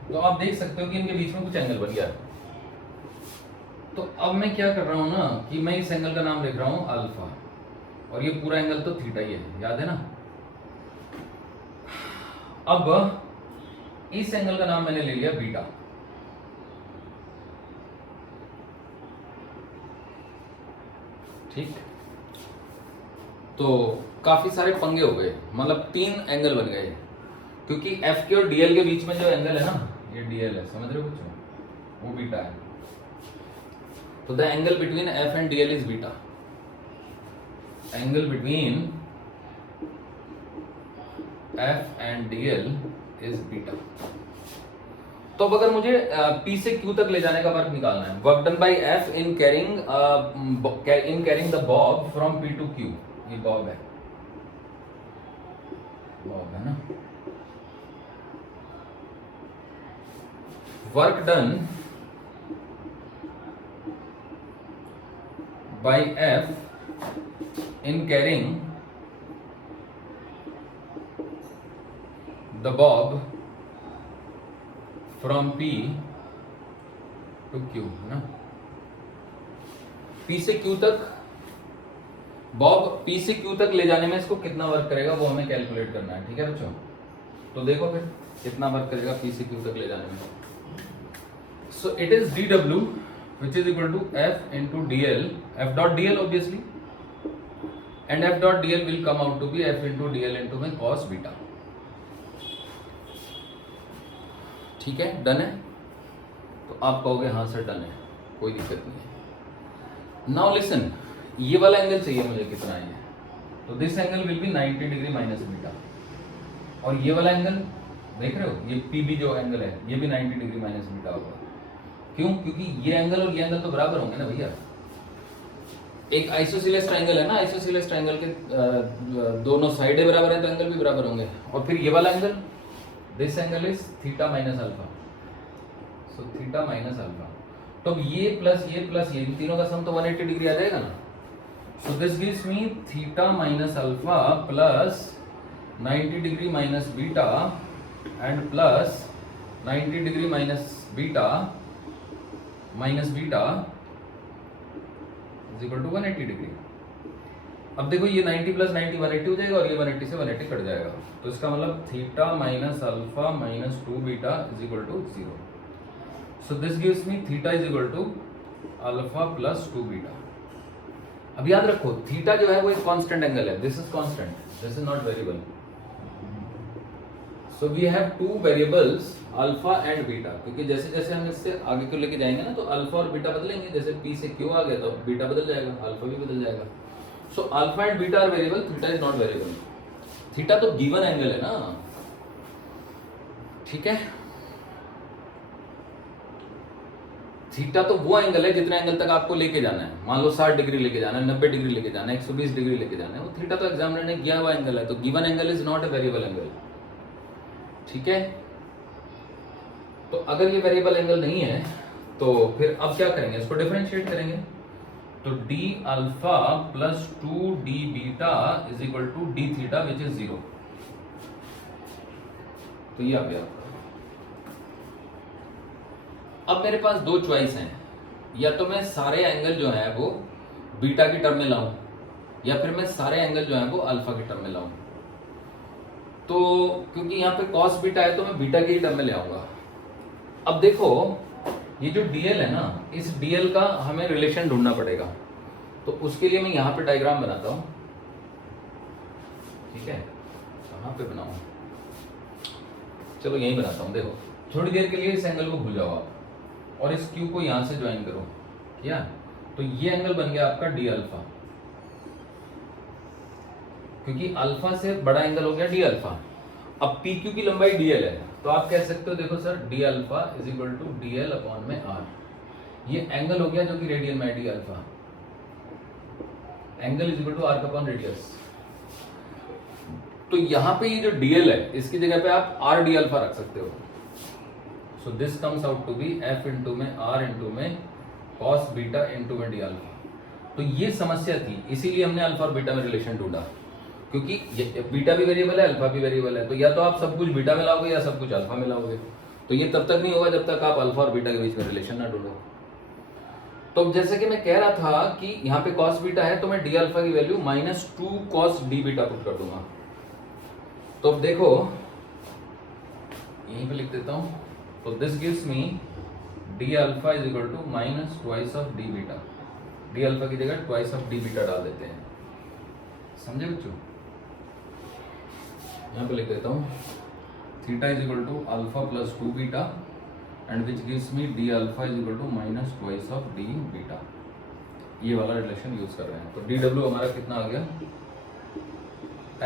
तो आप देख सकते हो कि इनके बीच में कुछ एंगल बन गया। तो अब मैं क्या कर रहा हूं ना कि मैं इस एंगल का नाम लिख रहा हूं अल्फा और ये पूरा एंगल तो थीटा ही है, याद है ना। अब इस एंगल का नाम मैंने ले लिया बीटा। ठीक, तो काफी सारे पंगे हो गए, मतलब 3 एंगल बन गए क्योंकि F के और DL के बीच में जो एंगल है ना ये DL है, समझ रहे हो बच्चों? वो बीटा है। तो the angle between F and DL is beta. Angle between F and DL is beta. तो अब अगर मुझे P से Q तक ले जाने का वर्क निकालना है, work done by F in carrying the bob from P to Q। ये बॉब है, बॉब है ना। Work done by F in carrying the bob from P to Q, है ना। P से Q तक बॉब P से Q तक ले जाने में इसको कितना वर्क करेगा वो हमें कैलकुलेट करना है, ठीक है बच्चों। तो देखो फिर कितना वर्क करेगा P से Q तक ले जाने में। So it is dW which is equal to F into dl, F dot dl obviously, and F dot dl will come out to be F into dl into में cos beta. ठीक है, done है। तो आप कहोगे हाँ sir done है, कोई दिक्कत नहीं है। नाउ लिसन, ये वाला एंगल चाहिए मुझे कितना है, तो this angle will be 90 degree minus beta, और ये वाला एंगल देख रहे हो, ये पीबी जो एंगल है ये भी 90 डिग्री माइनस बीटा होगा। क्यों? क्योंकि ये एंगल और ये एंगल तो बराबर होंगे ना भैया। एक आइसोसेलेस ट्रायंगल है ना, आइसोसेलेस ट्रायंगल के दोनों साइडें बराबर हैं तो एंगल भी बराबर होंगे। और फिर ये वाला angle, this angle is theta minus alpha, so theta minus alpha. तो अब ये प्लस ये इन तीनों का सम तो 180 डिग्री आ जाएगा ना। So this gives me theta minus alpha plus 90 degree minus beta and plus 90 degree minus beta is equal to 180 degree. अब देखो ये 90 प्लस 90 180 हो जाएगा, और ये 180 से 180 कट जाएगा, तो इसका मतलब theta minus alpha minus 2 beta is equal to 0। So this gives me theta is equal to alpha plus 2 beta. अब याद रखो थीटा जो है वो एक कांस्टेंट एंगल है, this is constant, this is not variable. So we have two variables alpha and beta, क्योंकि जैसे जैसे हम इससे आगे को लेके जाएंगे ना तो अल्फा और बीटा बदलेंगे। जैसे P से Q आ गया तो बीटा बदल जाएगा, अल्फा भी बदल जाएगा। So alpha and beta are variable, theta is not variable. Theta तो गिवन एंगल है ना, ठीक है। थीटा तो वो एंगल है जितने एंगल तक आपको लेके जाना है। मान लो 60 डिग्री लेके जाना है, 90 डिग्री लेके जाना है, 120 डिग्री लेके जाना है, वो थीटा तो एग्जामिनर ने किया हुआ एंगल है। तो given angle is not a variable angle, ठीक है। तो अगर ये वेरिएबल एंगल नहीं है तो फिर अब क्या करेंगे, इसको डिफरेंशिएट करेंगे। तो d alpha plus 2d beta is equal to d theta which is 0। तो ये आ गया। अब मेरे पास दो चॉइस हैं, या तो मैं सारे एंगल जो है वो बीटा की टर्म में लाऊं, या फिर मैं सारे एंगल जो है वो अल्फा की टर्म में लाऊं। तो क्योंकि यहाँ पे कॉस बीटा है तो मैं बीटा की टर्म में ले आऊंगा। अब देखो ये जो dl है ना, इस dl का हमें रिलेशन ढूंढना पड़ेगा। तो उसके लिए मैं यहाँ पे डायग्राम बनाता हूँ, ठीक है। कहाँ पे बनाऊं, चलो यहीं बनाता हूँ। देखो थोड़ी देर के लिए इस एंगल को भूल जाओ आप और इस Q को यहाँ से ज्वाइन करो, क्या? तो ये एंगल बन गया आपका d अल्फा, क्योंकि अल्फा से बड़ा एंगल हो गया d अल्फा। अब PQ की लंबाई dl है, तो आप कह सकते हो देखो sir d alpha is equal to dl upon में r। ये एंगल हो गया जो कि रेडियन में d alpha, angle is equal to r upon radius. तो यहाँ पे ये जो dl है इसकी जगह पे आप r d अल्फा रख सकते हो। So this comes out to be f into में r इंटू में cos बीटा इंटू में d अल्फा। तो ये समस्या थी, इसीलिए हमने अल्फा और बीटा में रिलेशन ढूंढा, क्योंकि बीटा भी वेरिएबल है अल्फा भी वेरिएबल है। तो या तो आप सब कुछ बीटा में लाओगे या सब कुछ अल्फा में लाओगे। तो ये तब तक नहीं होगा जब तक आप अल्फा और बीटा के बीच में रिलेशन ना ढूंढो। तो जैसे कि मैं कह रहा था कि यहाँ पे कॉस बीटा है तो मैं डी अल्फा की value -2 cos D beta put कर दूंगा। तो अब देखो यहीं पे लिख देता हूँ। तो this gives me D alpha is equal to minus twice of D beta. D alpha की जगह ट्वाइस ऑफ डी बीटा डाल देते हैं, समझे बच्चों? यहाँ पे लिख देता हूँ theta is equal to alpha plus 2 beta and which gives me D alpha is equal to minus twice of D beta. ये वाला रिलेशन यूज कर रहे हैं। तो डी डब्ल्यू हमारा कितना आ गया,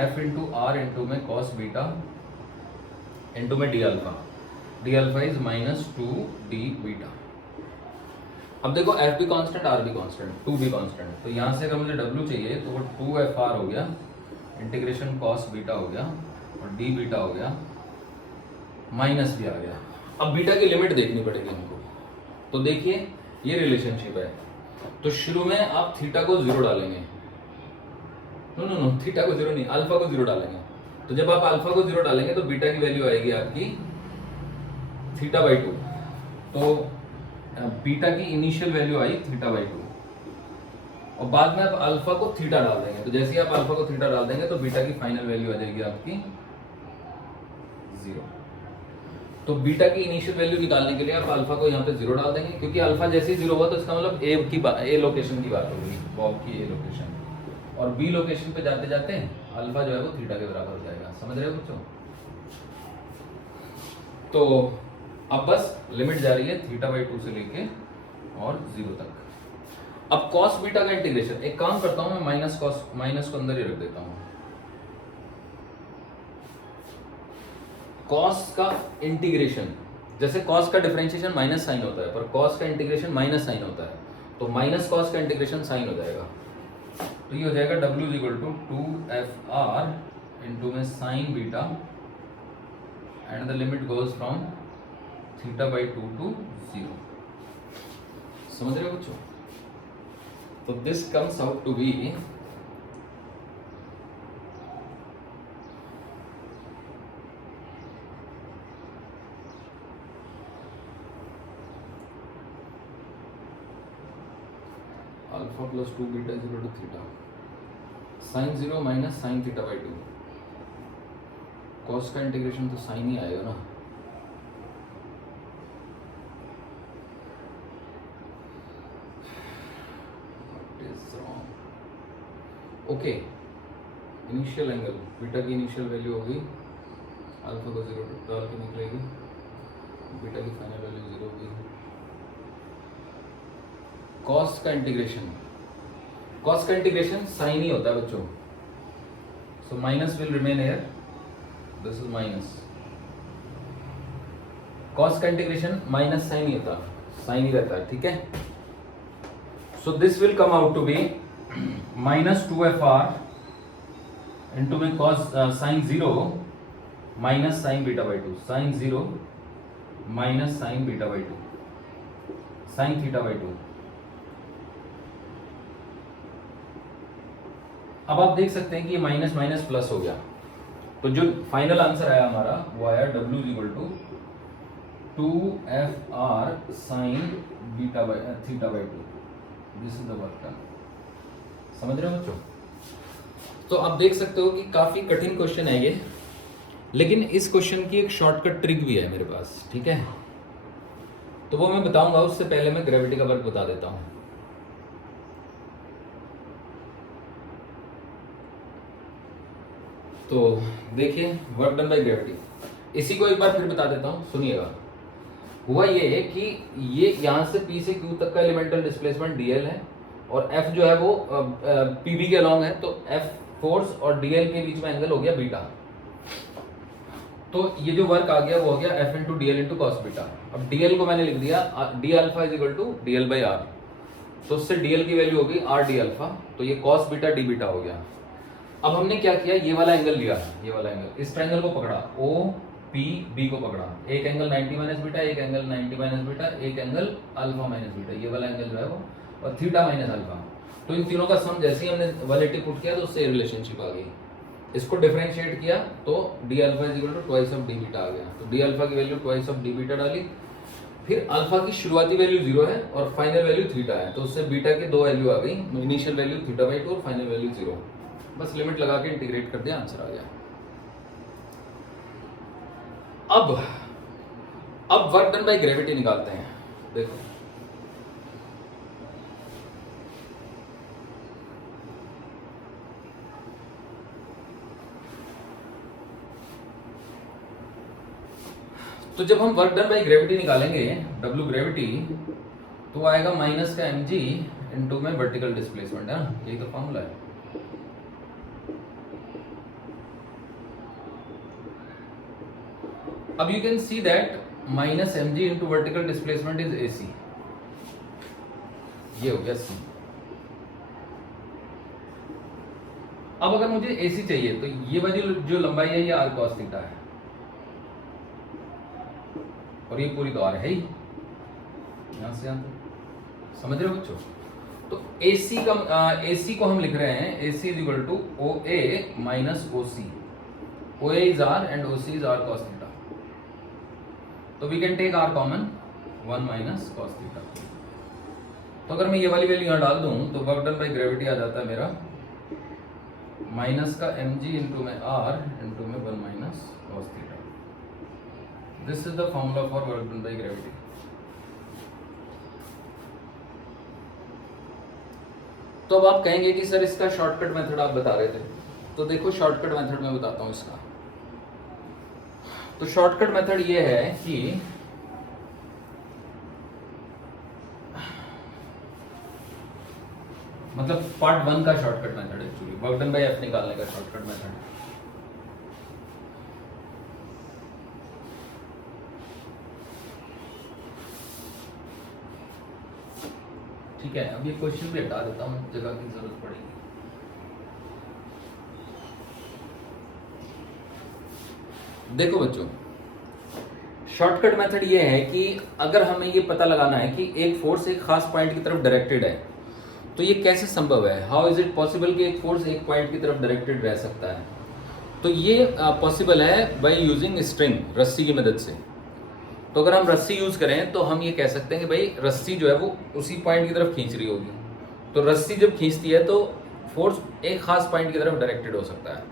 एफ इंटू आर इंटू में कॉस बीटा इंटू में D alpha is -2 D beta. अब देखो एफ भी कांस्टेंट आर भी कांस्टेंट 2 भी कांस्टेंट, तो यहाँ से अगर मुझे डब्ल्यू चाहिए तो वो 2FR हो गया इंटीग्रेशन कॉस बीटा हो गया और डी बीटा हो गया, माइनस भी आ गया। अब बीटा की लिमिट देखनी पड़ेगी हमको। तो देखिए ये रिलेशनशिप है। तो शुरू में आप थीटा को 0 डालेंगे, नो थीटा को 0 नहीं, अल्फा को 0 डालेंगे। तो जब आप अल्फा को 0 डालेंगे तो बीटा की वैल्यू आएगी आपकी θ/2। तो बीटा की इनिशियल वैल्यू आई θ/2। और बाद में आप अल्फा को थीटा डाल देंगे। तो जैसे ही आप अल्फा को थीटा डाल देंगे तो बीटा की फाइनल वैल्यू आ जाएगी आपकी 0। तो बीटा की इनिशियल वैल्यू निकालने के लिए आप अल्फा को यहाँ पे 0 डाल देंगे, क्योंकि अल्फा जैसे ही 0 हुआ तो इसका मतलब ए लोकेशन की बात होगी, बॉब की ए लोकेशन, और बी लोकेशन पे जाते जाते अल्फा जो है वो थीटा के बराबर हो जाएगा। समझ रहे हो बच्चों? तो अब बस लिमिट जा रही है θ/2 से लेके और 0 तक। अब cos बीटा का इंटीग्रेशन, एक काम करता हूं मैं, माइनस को अंदर ही रख देता हूं। cos का इंटीग्रेशन, जैसे cos का डिफरेंशिएशन माइनस साइन होता है, पर cos का इंटीग्रेशन माइनस साइन होता है, तो माइनस cos का इंटीग्रेशन साइन हो जाएगा। तो ये हो जाएगा W = 2FR इंटू में sine beta and the limit goes from θ/2 to 0। समझ रहे हो बच्चों? तो this comes out to be alpha plus 2 beta is equal to theta sine 0 minus sine θ/2। Cos का इंटीग्रेशन तो साइन ही आएगा ना। ओके, इनिशियल एंगल बीटा की इनिशियल वैल्यू होगी, अल्फा को 0 डाल के निकलेगी, बीटा की फाइनल वैल्यू 0 होगी। कॉस का इंटीग्रेशन, कॉस का इंटीग्रेशन साइन ही होता है बच्चों, so minus will remain here, this is minus. Cos का इंटीग्रेशन माइनस साइन ही होता, साइन ही रहता है, ठीक है। So this will come out to be minus 2FR into में कॉस साइन 0 माइनस साइन बीटा/2, साइन 0 माइनस साइन बीटा/2, साइन θ/2। अब आप देख सकते हैं कि ये माइनस माइनस प्लस हो गया, तो जो फाइनल आंसर आया हमारा वो आया W = 2FR sine θ/2। This is the work done. समझ रहे हो बच्चों? तो आप देख सकते हो कि काफी कठिन क्वेश्चन है ये, लेकिन इस क्वेश्चन की एक शॉर्टकट ट्रिक भी है मेरे पास, ठीक है। तो वो मैं बताऊंगा, उससे पहले मैं ग्रेविटी का वर्क बता देता हूं। तो देखिए वर्क डन बाय ग्रेविटी, इसी को एक बार फिर बता देता हूं, सुनिएगा। हुआ ये है कि ये यहां से P से Q तक का एलिमेंटल डिस्प्लेसमेंट dl है, और F जो है वो PB के अलॉन्ग है, तो F फोर्स और dl के बीच में एंगल हो गया बीटा। तो ये जो वर्क आ गया वो हो गया F into dl into cos beta. अब dl को मैंने लिख दिया d alpha is equal to dl/r, तो उससे dl की वैल्यू हो गई r d अल्फा, तो ये कॉस बीटा d बीटा हो गया। अब हमने क्या किया, ये वाला एंगल लिया, ये वाला एंगल, इस ट्रायंगल को पकड़ा, O P B को पकड़ा, एक एंगल 90 माइनस बीटा, एक एंगल 90 माइनस बीटा, एक एंगल अल्फा माइनस बीटा, ये वाला एंगल जो है वो, और थीटा माइनस अल्फा। तो इन तीनों का सम जैसे ही हमने वैलिडिटी पुट किया तो उससे रिलेशनशिप आ गई। इसको डिफरेंशिएट किया तो d alpha is equal to twice of D beta आ गया। तो डी अल्फा की value twice of D beta डाली, फिर अल्फा की शुरुआती वैल्यू 0 है और फाइनल वैल्यू थीटा है, तो उससे बीटा की दो वैल्यू आ गई, इनिशियल वैल्यू θ/2 और फाइनल वैल्यू 0। बस लिमिट लगा के इंटीग्रेट कर दिया, आंसर आ गया। अब वर्क डन बाय ग्रेविटी निकालते हैं। देखो तो जब हम वर्क डन बाय ग्रेविटी निकालेंगे, W ग्रेविटी, तो आएगा माइनस का mg इनटू में वर्टिकल डिस्प्लेसमेंट, है ना, यही तो फॉर्मूला है। अब you can see that minus mg into vertical displacement is AC, ये हो गया C। अब अगर मुझे AC चाहिए तो ये वाली जो लंबाई है ये r cos थीटा है, और ये पूरी तो r है ही, यहां से यहां तक। समझ रहे हो बच्चों? तो AC को हम लिख रहे हैं AC is equal to OA minus OC, OA is r and OC is r cos theta. तो we can take r common, 1 minus cos theta. तो अगर मैं ये वाली वैल्यू यहाँ डाल दूं तो वर्क डन बाई ग्रेविटी आ जाता है मेरा माइनस का mg इंटू में r इंटू में 1 minus cos theta. This is the formula for work done by gravity. तो अब आप कहेंगे कि सर इसका शॉर्टकट मेथड आप बता रहे थे, तो देखो शॉर्टकट मेथड मैं बताता हूं इसका। तो शॉर्टकट मेथड ये है कि मतलब पार्ट 1 का shortcut method actually work done bye F निकालने का शॉर्टकट मेथड। ठीक है, अब ये क्वेश्चन भी हटा देता हूं, जगह की जरूरत पड़ेगी। देखो बच्चों, शॉर्टकट मेथड ये है कि अगर हमें ये पता लगाना है कि एक फोर्स एक खास पॉइंट की तरफ डायरेक्टेड है, तो ये कैसे संभव है, हाउ इज इट पॉसिबल कि एक फोर्स एक पॉइंट की तरफ डायरेक्टेड रह सकता है। तो ये पॉसिबल है बाय यूजिंग स्ट्रिंग, रस्सी की मदद से। तो अगर हम रस्सी यूज करें तो हम ये कह सकते हैं कि भाई रस्सी जो है वो उसी पॉइंट की तरफ खींच रही होगी। तो रस्सी जब खींचती है तो फोर्स एक खास पॉइंट की तरफ डायरेक्टेड हो सकता है।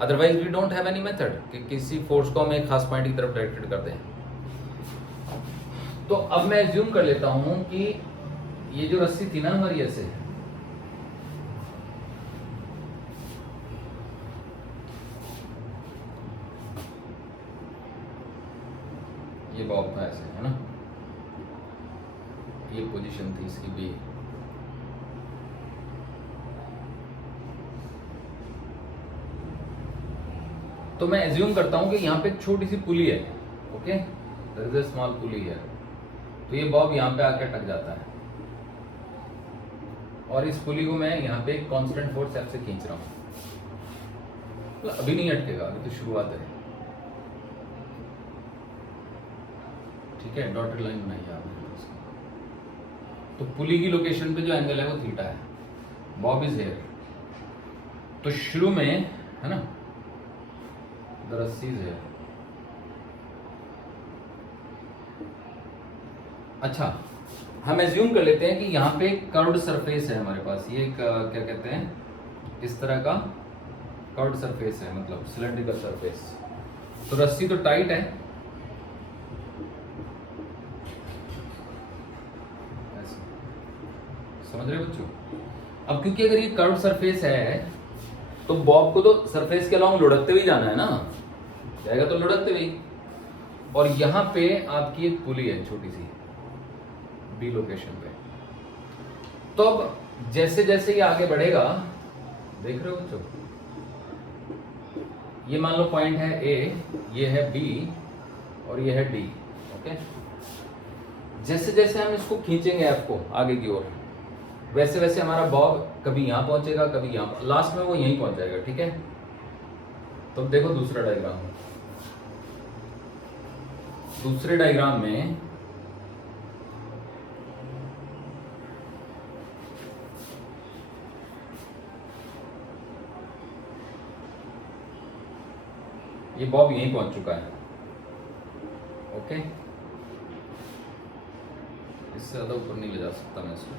Otherwise we don't have any method कि किसी फोर्स को हम एक खास पॉइंट की तरफ डायरेक्टेड कर दें। तो अब मैं एज्यूम कर लेता हूं कि ये जो रस्सी थी ना हमारी, ऐसे ये बॉब था ऐसे, है ना, ये पोजीशन थी इसकी बी। तो मैं एज्यूम करता हूं कि यहाँ पे एक छोटी सी पुली है, okay, there is a small pulley है। तो ये बॉब यहाँ पे आके अटक जाता है और इस पुली को मैं यहाँ पे एक कांस्टेंट फोर्स एफ से खींच रहा हूँ। अभी नहीं अटकेगा, अभी तो शुरुआत है। ठीक है, डॉटेड लाइन बनाइए आपने। तो पुली की लोकेशन पे जो एंगल है वो थीटा है, बॉब इज हियर। तो शुरू में है ना, द रस्सी इज हियर। अच्छा, हम एज्यूम कर लेते हैं कि यहाँ पे कर्व्ड सरफेस है हमारे पास, ये क्या कहते हैं, इस तरह का कर्व्ड सरफेस है, मतलब सिलेंड्रिकल सरफेस। तो रस्सी तो टाइट है, समझ रहे हो बच्चों। अब क्योंकि अगर ये कर्व सरफेस है तो बॉब को तो सरफेस के अलावा लुढ़कते हुए जाना है ना, जाएगा तो लुढ़कते हुए। और यहाँ पे आपकी एक पुली है छोटी सी बी लोकेशन पे। तो अब जैसे जैसे ये आगे बढ़ेगा, देख रहे हो बच्चों, ये मान लो पॉइंट है ए, ये है बी और ये है डी, ओके। जैसे जैसे हम इसको खींचेंगे एफ को आगे की ओर, वैसे वैसे हमारा बॉब कभी यहाँ पहुंचेगा, कभी यहाँ, लास्ट में वो यहीं पहुंच जाएगा। ठीक है, तो देखो दूसरा डायग्राम। दूसरे डायग्राम में ये बॉब यहीं पहुंच चुका है, ओके। इससे ज्यादा ऊपर नहीं ले जा सकता मैं इसको,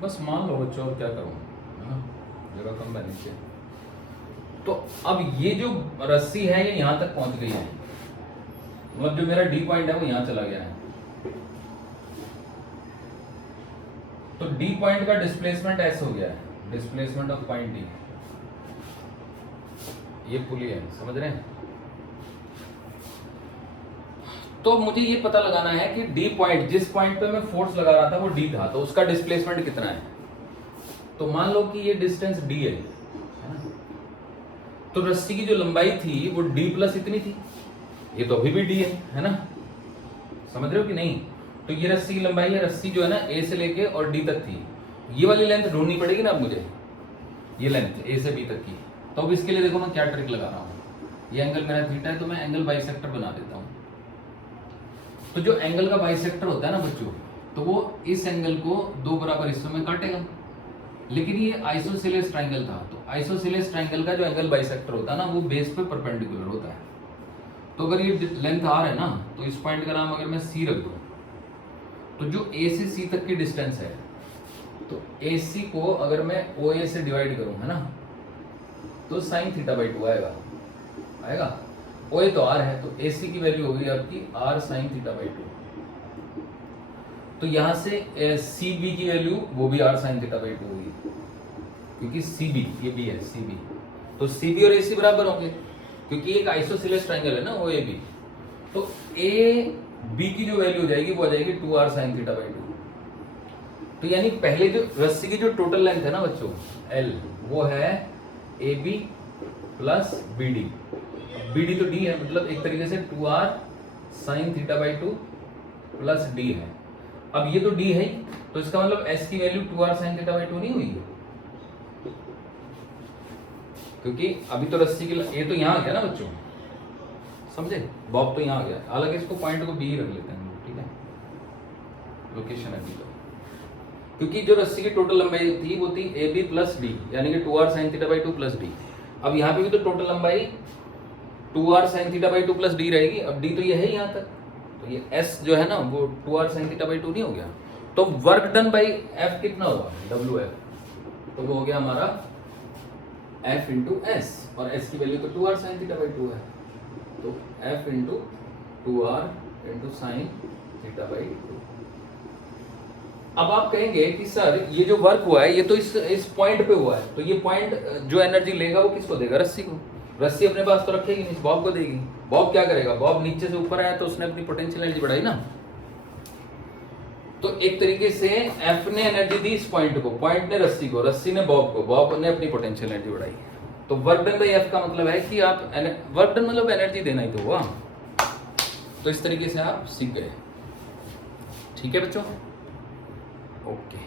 बस मान लो बच्चों, और क्या करूं, है ना, जगह कम है नीचे। तो अब ये जो रस्सी है ये यहां तक पहुंच गई है, मतलब जो मेरा डी पॉइंट है वो यहां चला गया है। तो डी पॉइंट का डिस्प्लेसमेंट ऐसे हो गया है, डिस्प्लेसमेंट ऑफ पॉइंट डी। ये पुली है, समझ रहे हैं। तो मुझे ये पता लगाना है कि डी पॉइंट, जिस पॉइंट पे मैं फोर्स लगा रहा था वो डी था, तो उसका डिस्प्लेसमेंट कितना है। तो मान लो कि ये डिस्टेंस डी है ना, तो रस्सी की जो लंबाई थी वो डी प्लस इतनी थी, ये तो अभी भी डी है ना, समझ रहे हो कि नहीं। तो ये रस्सी की लंबाई है, रस्सी जो है ना ए से लेके और डी तक थी। ये वाली लेंथ ढूंढनी पड़ेगी ना अब मुझे, ये लेंथ ए से बी तक की। तो अब इसके लिए देखो मैं क्या ट्रिक लगा रहा हूँ, ये एंगल मेरा थीटा है तो मैं एंगल बाइसेक्टर बना देता हूँ। तो जो एंगल का बाइसेक्टर होता है ना बच्चों, तो वो इस एंगल को दो बराबर हिस्सों में काटेगा। लेकिन ये आइसोसेलेस ट्रायंगल था, तो आइसोसेलेस ट्रायंगल का जो एंगल बाइसेक्टर होता है ना वो बेस पे परपेंडिकुलर होता है। तो अगर ये लेंथ आर है ना, तो इस पॉइंट का नाम अगर मैं सी रख दूं, तो जो ए से सी तक की डिस्टेंस है, तो ए सी को अगर मैं ओ ए से डिवाइड करूं, है ना, तो साइन थीटा बाई 2 आएगा। ओ ए तो आर है, तो ए सी की वैल्यू होगी आपकी आर साइन थीटा बाई 2। तो यहां से सी बी की वैल्यू वो भी आर साइन थीटा बाई 2 होगी, क्योंकि सी बी, ये बी है सी बी, तो सी बी और ए सी बराबर होंगे, क्योंकि एक आइसोसेलेस ट्रायंगल है ना ओ ए बी। तो ए बी की जो वैल्यू हो जाएगी वो आ जाएगी 2r साइन थीटा बाई 2। तो यानी पहले जो रस्सी की जो टोटल लेंथ है ना बच्चों L, वो है A B plus B D. B D तो डी है, मतलब एक तरीके से 2r sine theta by 2 plus D है। अब ये तो डी है ही, तो इसका मतलब S की value 2r sine theta by 2 नहीं हुई, क्योंकि अभी तो रस्सी की ये तो यहाँ आ गया ना बच्चों, समझे, बॉब तो यहाँ आ गया। हालांकि इसको पॉइंट को बी रख लेते हैं, ठीक है, लोकेशन है बी तो, क्योंकि जो रस्सी की टोटल लंबाई थी वो थी ए बी प्लस डी, यानी कि 2r sine theta by 2 plus D. अब यहाँ पे भी तो टोटल लंबाई 2r sine theta by 2 plus D रहेगी। अब डी तो ये है यहाँ तक, तो ये s जो है ना वो 2r साइन थीटा बाई 2 नहीं हो गया। तो वर्क डन बाई f कितना हुआ, WF, तो वो हो गया हमारा f इंटू एस, और s की वैल्यू तो 2r साइन थीटा बाई 2 है, तो f into 2r into sine theta by 2। अब आप कहेंगे कि सर ये जो वर्क हुआ है ये तो इस पॉइंट पे हुआ है, तो ये पॉइंट जो एनर्जी लेगा वो किसको देगा, रस्सी को। रस्सी अपने पास तो रखेगी नहीं, बॉब को देगी। बॉब क्या करेगा, बॉब नीचे से ऊपर आया तो उसने अपनी पोटेंशियल एनर्जी बढ़ाई ना। तो एक तरीके से F ने एनर्जी दी इस पॉइंट को, पॉइंट ने रस्सी को, रस्सी ने बॉब को, बॉब ने अपनी पोटेंशियल एनर्जी बढ़ाई। तो वर्क डन बाई F का मतलब है कि आप वर्क डन मतलब एनर्जी देना ही तो हुआ। तो इस तरीके से आप सीख गए, ठीक है बच्चों, ओके।